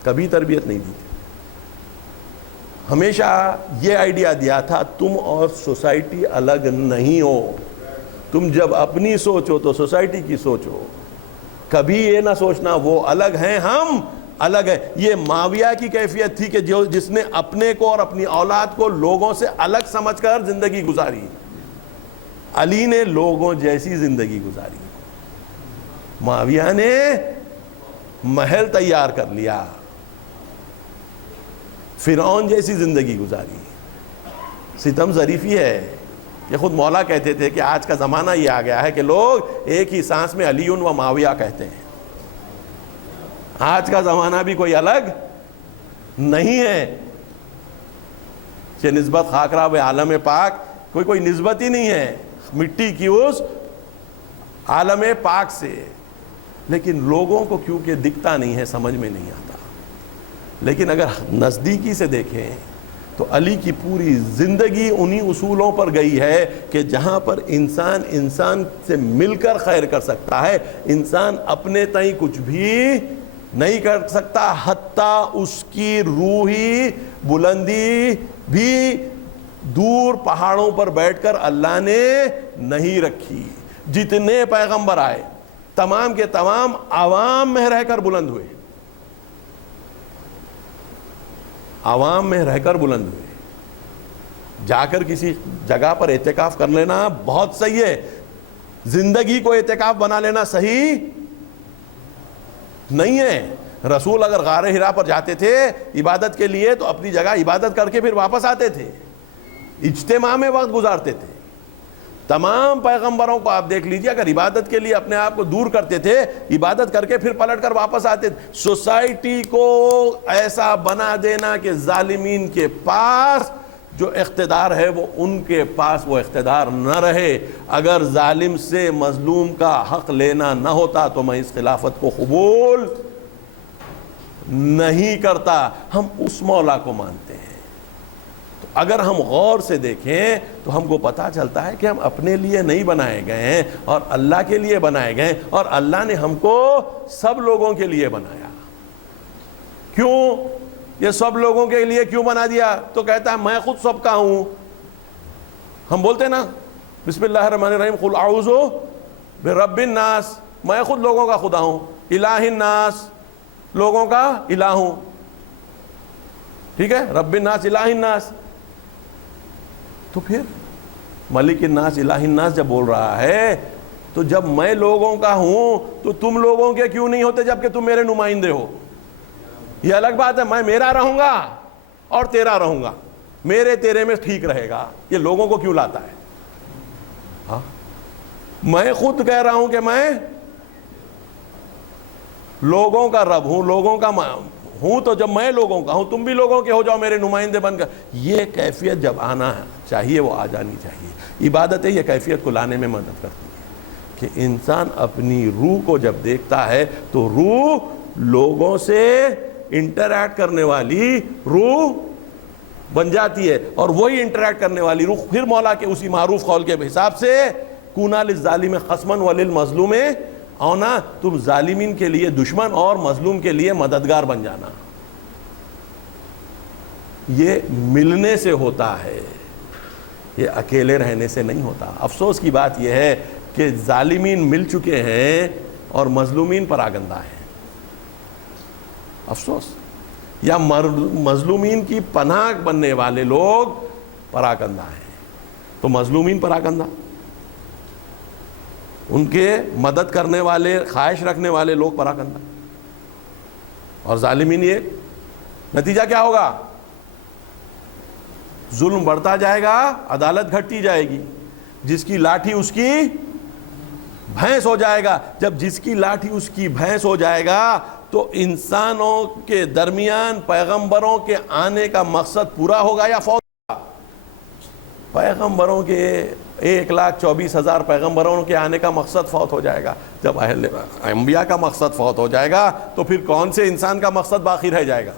کبھی تربیت نہیں دی تھی۔ ہمیشہ یہ آئیڈیا دیا تھا تم اور سوسائٹی الگ نہیں ہو، تم جب اپنی سوچو تو سوسائٹی کی سوچو، کبھی یہ نہ سوچنا وہ الگ ہیں ہم الگ ہیں۔ یہ معاویہ کی کیفیت تھی کہ جس نے اپنے کو اور اپنی اولاد کو لوگوں سے الگ سمجھ کر زندگی گزاری۔ علی نے لوگوں جیسی زندگی گزاری، معاویہ نے محل تیار کر لیا، فرعون جیسی زندگی گزاری۔ ستم ظریفی ہے کہ خود مولا کہتے تھے کہ آج کا زمانہ یہ آ گیا ہے کہ لوگ ایک ہی سانس میں علی و معاویہ کہتے ہیں۔ آج کا زمانہ بھی کوئی الگ نہیں ہے کہ نسبت خاکراب عالم پاک کوئی نسبت ہی نہیں ہے مٹی کی اس عالم پاک سے، لیکن لوگوں کو کیونکہ دکھتا نہیں ہے، سمجھ میں نہیں آتا۔ لیکن اگر نزدیکی سے دیکھیں تو علی کی پوری زندگی انہی اصولوں پر گئی ہے کہ جہاں پر انسان سے مل کر خیر کر سکتا ہے، انسان اپنے تئیں کچھ بھی نہیں کر سکتا، حتیٰ اس کی روحی بلندی بھی دور پہاڑوں پر بیٹھ کر اللہ نے نہیں رکھی۔ جتنے پیغمبر آئے تمام کے تمام عوام میں رہ کر بلند ہوئے، عوام میں رہ کر بلند ہوئے۔ جا کر کسی جگہ پر اعتکاف کر لینا بہت صحیح ہے، زندگی کو اعتکاف بنا لینا صحیح نہیں ہے۔ رسول اگر غار حرا پر جاتے تھے عبادت کے لیے تو اپنی جگہ عبادت کر کے پھر واپس آتے تھے، اجتماع میں وقت گزارتے تھے۔ تمام پیغمبروں کو آپ دیکھ لیجئے، اگر عبادت کے لیے اپنے آپ کو دور کرتے تھے، عبادت کر کے پھر پلٹ کر واپس آتے تھے۔ سوسائٹی کو ایسا بنا دینا کہ ظالمین کے پاس جو اقتدار ہے وہ ان کے پاس وہ اقتدار نہ رہے۔ اگر ظالم سے مظلوم کا حق لینا نہ ہوتا تو میں اس خلافت کو قبول نہیں کرتا۔ ہم اس مولا کو مانتے ہیں۔ تو اگر ہم غور سے دیکھیں تو ہم کو پتہ چلتا ہے کہ ہم اپنے لیے نہیں بنائے گئے ہیں اور اللہ کے لیے بنائے گئے ہیں، اور اللہ نے ہم کو سب لوگوں کے لیے بنایا۔ کیوں یہ سب لوگوں کے لیے کیوں بنا دیا؟ تو کہتا ہے میں خود سب کا ہوں۔ ہم بولتے ہیں نا بسم اللہ الرحمن الرحیم قل اعوذ برب الناس، میں خود لوگوں کا خدا ہوں، الہ الناس لوگوں کا الہ ہوں، ٹھیک ہے، رب الناس الہ الناس۔ تو پھر ملک الناس الہ الناس جب بول رہا ہے تو جب میں لوگوں کا ہوں تو تم لوگوں کے کیوں نہیں ہوتے جبکہ تم میرے نمائندے ہو؟ یہ الگ بات ہے، میں میرا رہوں گا اور تیرا رہوں گا، میرے تیرے میں ٹھیک رہے گا، یہ لوگوں کو کیوں لاتا ہے؟ ہاں میں خود کہہ رہا ہوں کہ میں لوگوں کا رب ہوں، لوگوں کا ہوں، تو جب میں لوگوں کا ہوں تم بھی لوگوں کے ہو جاؤ میرے نمائندے بن کر۔ یہ کیفیت جب آنا چاہیے وہ آ جانی چاہیے۔ عبادتیں یہ کیفیت کو لانے میں مدد کرتی ہیں کہ انسان اپنی روح کو جب دیکھتا ہے تو روح لوگوں سے انٹریکٹ کرنے والی روح بن جاتی ہے، اور وہی انٹریکٹ کرنے والی روح پھر مولا کے اسی معروف قول کے حساب سے کونا للظالم خصما وللمظلوم اونا، تم ظالمین کے لیے دشمن اور مظلوم کے لیے مددگار بن جانا. یہ ملنے سے ہوتا ہے، یہ اکیلے رہنے سے نہیں ہوتا. افسوس کی بات یہ ہے کہ ظالمین مل چکے ہیں اور مظلومین پراگندہ ہیں. افسوس. یا مظلومین کی پناہ بننے والے لوگ پراگندہ ہیں، تو مظلومین پراگندہ، ان کے مدد کرنے والے خواہش رکھنے والے لوگ پراگندہ، اور ظالمین. یہ نتیجہ کیا ہوگا؟ ظلم بڑھتا جائے گا، عدالت گھٹتی جائے گی. جس کی لاٹھی اس کی بھینس ہو جائے گا. جب جس کی لاٹھی اس کی بھینس ہو جائے گا تو انسانوں کے درمیان پیغمبروں کے آنے کا مقصد پورا ہوگا یا فوت ہوگا؟ پیغمبروں کے 1,24,000 پیغمبروں کے آنے کا مقصد فوت ہو جائے گا. جب انبیاء کا مقصد فوت ہو جائے گا تو پھر کون سے انسان کا مقصد باقی رہ جائے گا؟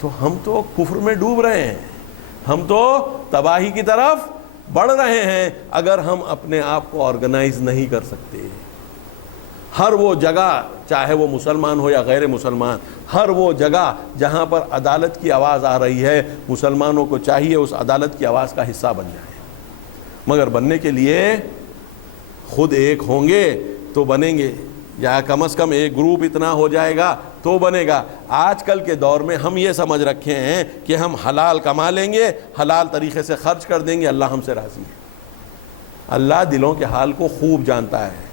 تو ہم تو کفر میں ڈوب رہے ہیں، ہم تو تباہی کی طرف بڑھ رہے ہیں اگر ہم اپنے آپ کو آرگنائز نہیں کر سکتے. ہر وہ جگہ، چاہے وہ مسلمان ہو یا غیر مسلمان، ہر وہ جگہ جہاں پر عدالت کی آواز آ رہی ہے، مسلمانوں کو چاہیے اس عدالت کی آواز کا حصہ بن جائیں. مگر بننے کے لیے خود ایک ہوں گے تو بنیں گے، یا کم از کم ایک گروپ اتنا ہو جائے گا تو بنے گا. آج کل کے دور میں ہم یہ سمجھ رکھے ہیں کہ ہم حلال کما لیں گے، حلال طریقے سے خرچ کر دیں گے، اللہ ہم سے راضی ہے. اللہ دلوں کے حال کو خوب جانتا ہے.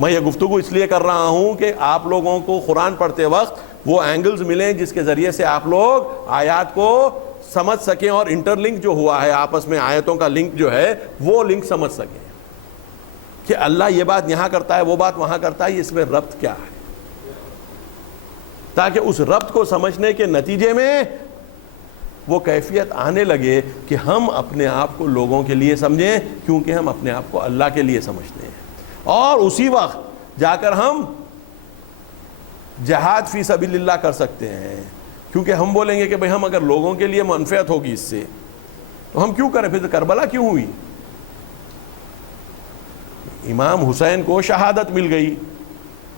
میں یہ گفتگو اس لیے کر رہا ہوں کہ آپ لوگوں کو قرآن پڑھتے وقت وہ اینگلز ملیں جس کے ذریعے سے آپ لوگ آیات کو سمجھ سکیں، اور انٹر لنک جو ہوا ہے آپس میں، آیتوں کا لنک جو ہے وہ لنک سمجھ سکیں کہ اللہ یہ بات یہاں کرتا ہے، وہ بات وہاں کرتا ہے، اس میں ربط کیا ہے، تاکہ اس ربط کو سمجھنے کے نتیجے میں وہ کیفیت آنے لگے کہ ہم اپنے آپ کو لوگوں کے لیے سمجھیں، کیونکہ ہم اپنے آپ کو اللہ کے لیے سمجھتے ہیں. اور اسی وقت جا کر ہم جہاد فی سبیل اللہ کر سکتے ہیں، کیونکہ ہم بولیں گے کہ بھئی ہم اگر لوگوں کے لیے منفعت ہوگی اس سے تو ہم کیوں کریں؟ پھر کربلا کیوں ہوئی؟ امام حسین کو شہادت مل گئی،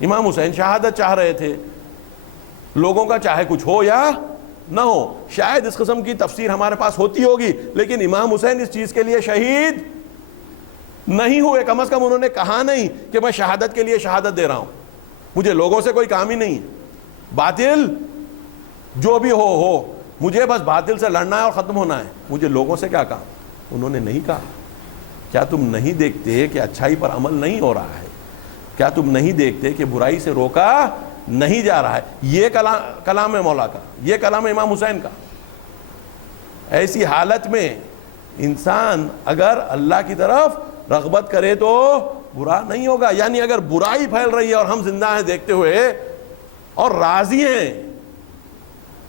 امام حسین شہادت چاہ رہے تھے، لوگوں کا چاہے کچھ ہو یا نہ ہو. شاید اس قسم کی تفسیر ہمارے پاس ہوتی ہوگی، لیکن امام حسین اس چیز کے لیے شہید نہیں ہوئے. کم از کم انہوں نے کہا نہیں کہ میں شہادت کے لیے شہادت دے رہا ہوں، مجھے لوگوں سے کوئی کام ہی نہیں ہے، باطل جو بھی ہو مجھے بس باطل سے لڑنا ہے اور ختم ہونا ہے، مجھے لوگوں سے کیا کام. انہوں نے نہیں کہا. کیا تم نہیں دیکھتے کہ اچھائی پر عمل نہیں ہو رہا ہے؟ کیا تم نہیں دیکھتے کہ برائی سے روکا نہیں جا رہا ہے؟ یہ کلام ہے مولا کا، یہ کلام ہے امام حسین کا. ایسی حالت میں انسان اگر اللہ کی طرف رغبت کرے تو برا نہیں ہوگا. یعنی اگر برائی پھیل رہی ہے اور ہم زندہ ہیں دیکھتے ہوئے اور راضی ہیں،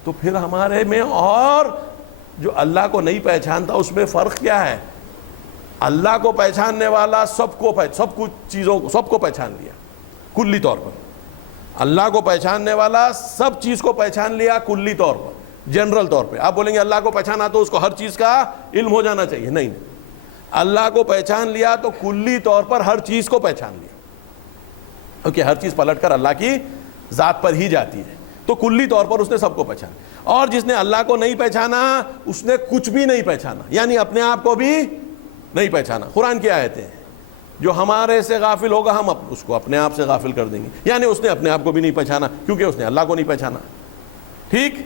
تو پھر ہمارے میں اور جو اللہ کو نہیں پہچانتا اس میں فرق کیا ہے؟ اللہ کو پہچاننے والا سب کچھ چیزوں کو سب کو پہچان لیا کلی طور پر. اللہ کو پہچاننے والا سب چیز کو پہچان لیا کلی طور پر، جنرل طور پہ. آپ بولیں گے اللہ کو پہچانا تو اس کو ہر چیز کا علم ہو جانا چاہیے. نہیں، اللہ کو پہچان لیا تو کلی طور پر ہر چیز کو پہچان لیا، کیونکہ ہر چیز پلٹ کر اللہ کی ذات پر ہی جاتی ہے. تو کلی طور پر اس نے سب کو پہچانا. اور جس نے اللہ کو نہیں پہچانا اس نے کچھ بھی نہیں پہچانا، یعنی اپنے آپ کو بھی نہیں پہچانا. قرآن کی آیتیں ہیں، جو ہمارے سے غافل ہوگا ہم اس کو اپنے آپ سے غافل کر دیں گے. یعنی اس نے اپنے آپ کو بھی نہیں پہچانا کیونکہ اس نے اللہ کو نہیں پہچانا. ٹھیک؟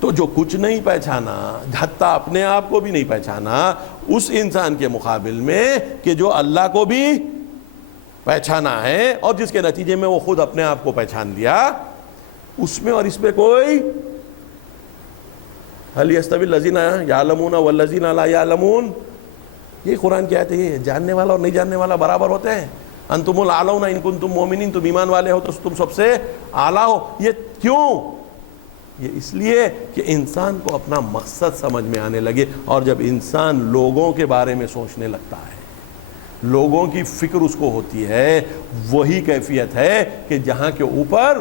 تو جو کچھ نہیں پہچانا، حتیٰ اپنے آپ کو بھی نہیں پہچانا، اس انسان کے مقابل میں کہ جو اللہ کو بھی پہچانا ہے اور جس کے نتیجے میں وہ خود اپنے آپ کو پہچان لیا، اس میں اور اس میں کوئی هل يستوي الذين يعلمون والذين لا يعلمون. یہ قرآن کی آیت ہے، یہ جاننے والا اور نہیں جاننے والا برابر ہوتے ہیں. انتم الاعلون ان کنتم مؤمنین، تم ایمان والے ہو تو تم سب سے اعلیٰ ہو. یہ کیوں؟ یہ اس لیے کہ انسان کو اپنا مقصد سمجھ میں آنے لگے، اور جب انسان لوگوں کے بارے میں سوچنے لگتا ہے، لوگوں کی فکر اس کو ہوتی ہے، وہی کیفیت ہے کہ جہاں کے اوپر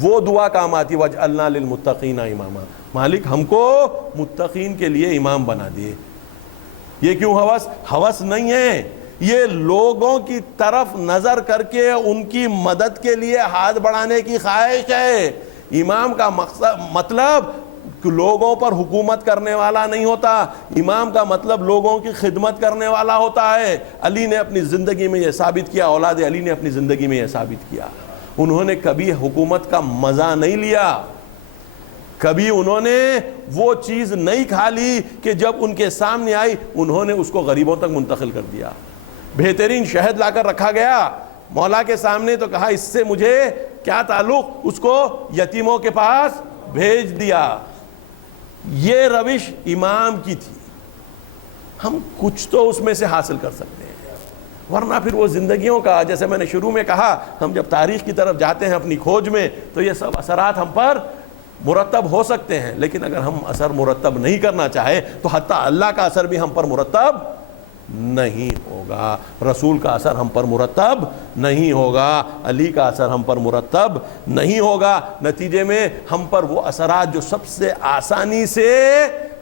وہ دعا کام آتی، وَاجْعَلْنَا لِلْمُتَّقِينَ إِمَامًا، مالک ہم کو متقین کے لیے امام بنا دیے۔ یہ کیوں ہوس نہیں ہے، یہ لوگوں کی طرف نظر کر کے ان کی مدد کے لیے ہاتھ بڑھانے کی خواہش ہے۔ امام کا مطلب لوگوں پر حکومت کرنے والا نہیں ہوتا، امام کا مطلب لوگوں کی خدمت کرنے والا ہوتا ہے۔ علی نے اپنی زندگی میں یہ ثابت کیا، اولاد علی نے اپنی زندگی میں یہ ثابت کیا، انہوں نے کبھی حکومت کا مزہ نہیں لیا، کبھی انہوں نے وہ چیز نہیں کھا لی کہ جب ان کے سامنے آئی انہوں نے اس کو غریبوں تک منتقل کر دیا۔ بہترین شہد لا کر رکھا گیا مولا کے سامنے تو کہا اس سے مجھے کیا تعلق، اس کو یتیموں کے پاس بھیج دیا۔ یہ روش امام کی تھی، ہم کچھ تو اس میں سے حاصل کر سکتے ہیں، ورنہ پھر وہ زندگیوں کا، جیسے میں نے شروع میں کہا، ہم جب تاریخ کی طرف جاتے ہیں اپنی کھوج میں تو یہ سب اثرات ہم پر مرتب ہو سکتے ہیں، لیکن اگر ہم اثر مرتب نہیں کرنا چاہے تو حتیٰ اللہ کا اثر بھی ہم پر مرتب نہیں ہوگا، رسول کا اثر ہم پر مرتب نہیں ہوگا، علی کا اثر ہم پر مرتب نہیں ہوگا۔ نتیجے میں ہم پر وہ اثرات جو سب سے آسانی سے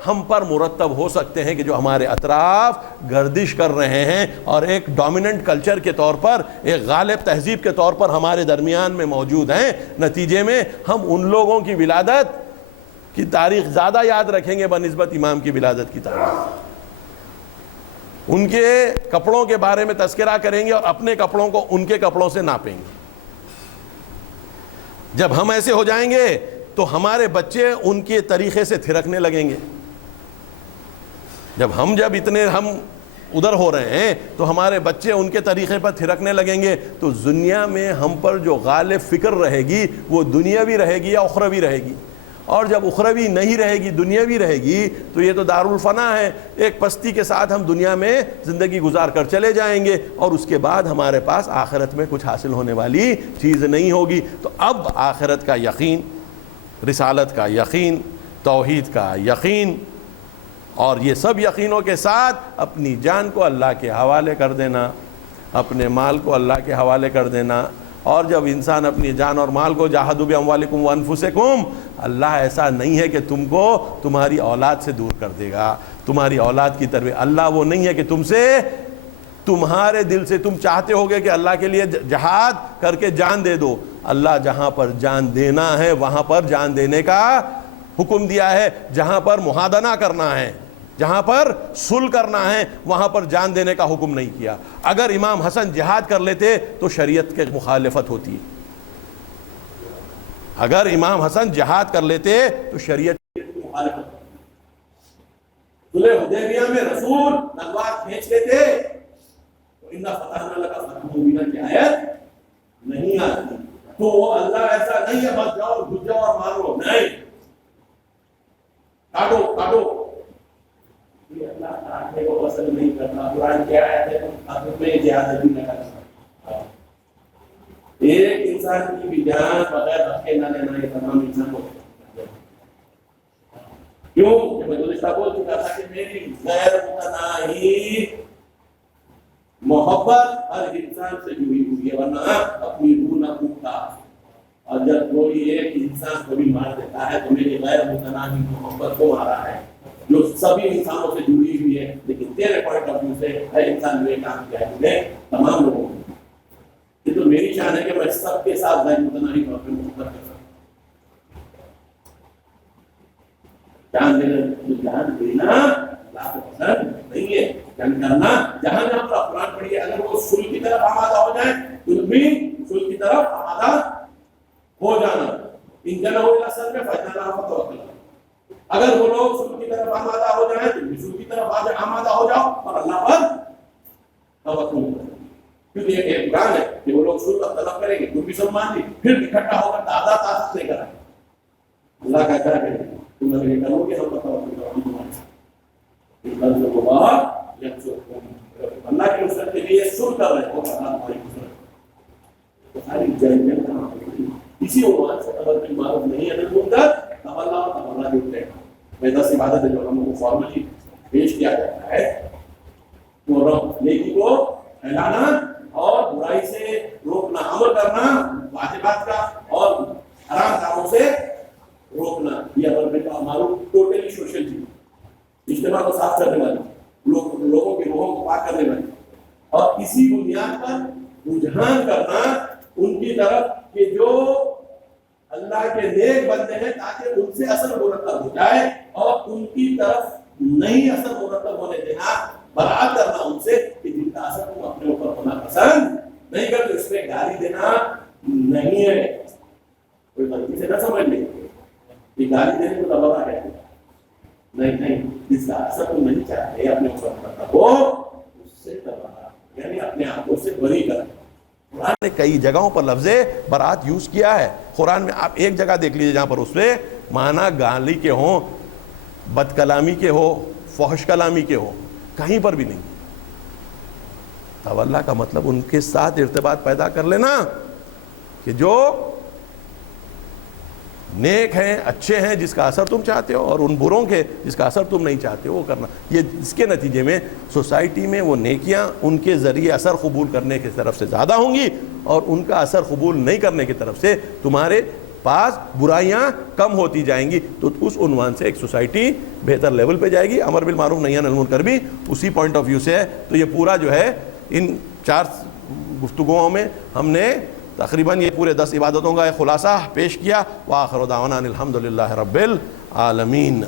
ہم پر مرتب ہو سکتے ہیں کہ جو ہمارے اطراف گردش کر رہے ہیں اور ایک ڈومیننٹ کلچر کے طور پر، ایک غالب تہذیب کے طور پر ہمارے درمیان میں موجود ہیں، نتیجے میں ہم ان لوگوں کی ولادت کی تاریخ زیادہ یاد رکھیں گے بنسبت امام کی ولادت کی تاریخ، ان کے کپڑوں کے بارے میں تذکرہ کریں گے اور اپنے کپڑوں کو ان کے کپڑوں سے ناپیں گے۔ جب ہم ایسے ہو جائیں گے تو ہمارے بچے ان کے طریقے سے تھرکنے لگیں گے۔ جب اتنے ہم ادھر ہو رہے ہیں تو ہمارے بچے ان کے طریقے پر تھرکنے لگیں گے، تو دنیا میں ہم پر جو غالب فکر رہے گی وہ دنیاوی رہے گی یا اخروی رہے گی، اور جب اخروی نہیں رہے گی دنیاوی رہے گی تو یہ تو دارالفنا ہے، ایک پستی کے ساتھ ہم دنیا میں زندگی گزار کر چلے جائیں گے اور اس کے بعد ہمارے پاس آخرت میں کچھ حاصل ہونے والی چیز نہیں ہوگی۔ تو اب آخرت کا یقین، رسالت کا یقین، توحید کا یقین، اور یہ سب یقینوں کے ساتھ اپنی جان کو اللہ کے حوالے کر دینا، اپنے مال کو اللہ کے حوالے کر دینا۔ اور جب انسان اپنی جان اور مال کو جاہدوا باموالکم وانفسکم، اللہ ایسا نہیں ہے کہ تم کو تمہاری اولاد سے دور کر دے گا، تمہاری اولاد کی طرف اللہ وہ نہیں ہے کہ تم سے، تمہارے دل سے تم چاہتے ہوگے کہ اللہ کے لیے جہاد کر کے جان دے دو، اللہ جہاں پر جان دینا ہے وہاں پر جان دینے کا حکم دیا ہے، جہاں پر محادنہ کرنا ہے، جہاں پر صلح کرنا ہے وہاں پر جان دینے کا حکم نہیں کیا۔ اگر امام حسن جہاد کر لیتے تو شریعت کے مخالفت ہوتی، اگر امام حسن جہاد کر لیتے تو شریعت کی مخالفت۔ صلح حدیبیہ میں رسول تلوار کھینچ لیتے تو انا فتحنا لک فتحا مبینا کی آیت نہیں آتی، تو اللہ ایسا نہیں ہے بس جاؤ گھس جاؤ اور مارو، نہیں، کاٹو۔ یہ اللہ کاٹنے کو پسند نہیں کرتا، قرآن کی آیت ہے اب میں جہاد بھی نہ کرتا۔ ایک انسان کی بھی جان بغیر رکھے نہ لینا، یہ تمام انسان کو کیوں؟ کہ میں گزشتہ بول چکا تھا کہ میری غیر متناہی محبت ہر انسان سے جڑی ہوئی ہے، ورنہ اپنی روح نہ پھوٹتا، اور جب کوئی ایک انسان کو بھی مار دیتا ہے تو میری غیر متناہی محبت کو مارا ہے جو سبھی انسانوں سے جڑی ہوئی ہے، لیکن تیرے پوائنٹ آف ویو سے ہر انسان نے کام کیا ہے، تمام لوگوں کو۔ یہ تو میری شان ہے کہ میں سب کے ساتھ غیر متناہی طور پہ محبت کر سکتا ہوں۔ جان دینا اللہ کو پسند نہیں ہے، جنگ کرنا جہاں جہاں پر قرآن پڑھیے، اگر وہ صلح کی طرف آمادہ ہو جائیں تو بھی صلح کی طرف آمادہ ہو جانا۔ ان جنحوا الی السلم فاجعل لها فتوکل، اگر وہ لوگ صلح کی طرف آمادہ ہو جائیں تو صلح کی طرف آمادہ ہو جاؤ اور اللہ پر توکل کرو، کیونکہ یہ ایک قرآن ہے کہ وہ لوگ صلح کا طلب کریں گے، تم بھی سب مان لی، پھر اکٹھا ہو کر تعداد طاقت لے کر آئے، اللہ کا کیا کرے تم اگر یہ کرو گے ہم توکل کرو گے تمہارے ساتھ، اس لفظ کو بات اللہ کی نصرت کے لیے صلح کر رہے ہو، اللہ تمہاری نصرت ساری جنگ میں کہاں ہوگی؟ اسی عنوان سے امر بالمعروف نہی عن المنکر، میں 10 عبادتیں جو ہم کو فارملی پیش کیا جاتا ہے، تو نیکی کو پھیلانا اور برائی سے روکنا، عمل کرنا واجبات کا اور حرام کاموں سے روکنا، یہ عمل میں ہمارا ٹوٹلی سوشل چیز، اجتماع کو صاف کرنے والی، لوگوں کے روحوں کو پاک کرنے والی، اور اسی بنیاد پر رجحان کرنا ان کی طرف کہ جو اللہ کے نیک بندے ہیں تاکہ ان سے اثر مرتب ہو جائے، اور ان کی طرف نہیں اثر مرتب ہونے دینا، برات کرنا ان سے کہ جن کا اثر تم اپنے اوپر ہونا پسند نہیں کرتے، اس میں گالی دینا نہیں ہے، کوئی غلطی سے نہ سمجھ لیں کہ گالی دینے کو دبا ہے، نہیں، جس کا اثر تم نہیں چاہتے اپنے اوپر مرتب ہو اس سے دبا، یعنی اپنے آپ کو اس سے بری کرنا۔ قرآن نے کئی جگہوں پر لفظ برات یوز کیا ہے۔ قرآن میں آپ ایک جگہ دیکھ لیجئے جہاں پر اس پہ معنی گالی کے ہوں، بد کلامی کے ہو، فحش کلامی کے ہو، کہیں پر بھی نہیں۔ تولا کا مطلب ان کے ساتھ ارتباط پیدا کر لینا کہ جو نیک ہیں، اچھے ہیں، جس کا اثر تم چاہتے ہو، اور ان بروں کے جس کا اثر تم نہیں چاہتے ہو وہ کرنا۔ یہ اس کے نتیجے میں سوسائٹی میں وہ نیکیاں ان کے ذریعے اثر قبول کرنے کی طرف سے زیادہ ہوں گی، اور ان کا اثر قبول نہیں کرنے کی طرف سے تمہارے پاس برائیاں کم ہوتی جائیں گی۔ تو اس عنوان سے ایک سوسائٹی بہتر لیول پہ جائے گی۔ امر بالمعروف نہی عن المنکر بھی اسی پوائنٹ آف ویو سے ہے۔ تو یہ پورا جو ہے ان 4 گفتگوؤں میں ہم نے تقریباً یہ پورے 10 عبادتوں کا ایک خلاصہ پیش کیا۔ وآخر دعوانا الحمدللہ رب العالمین۔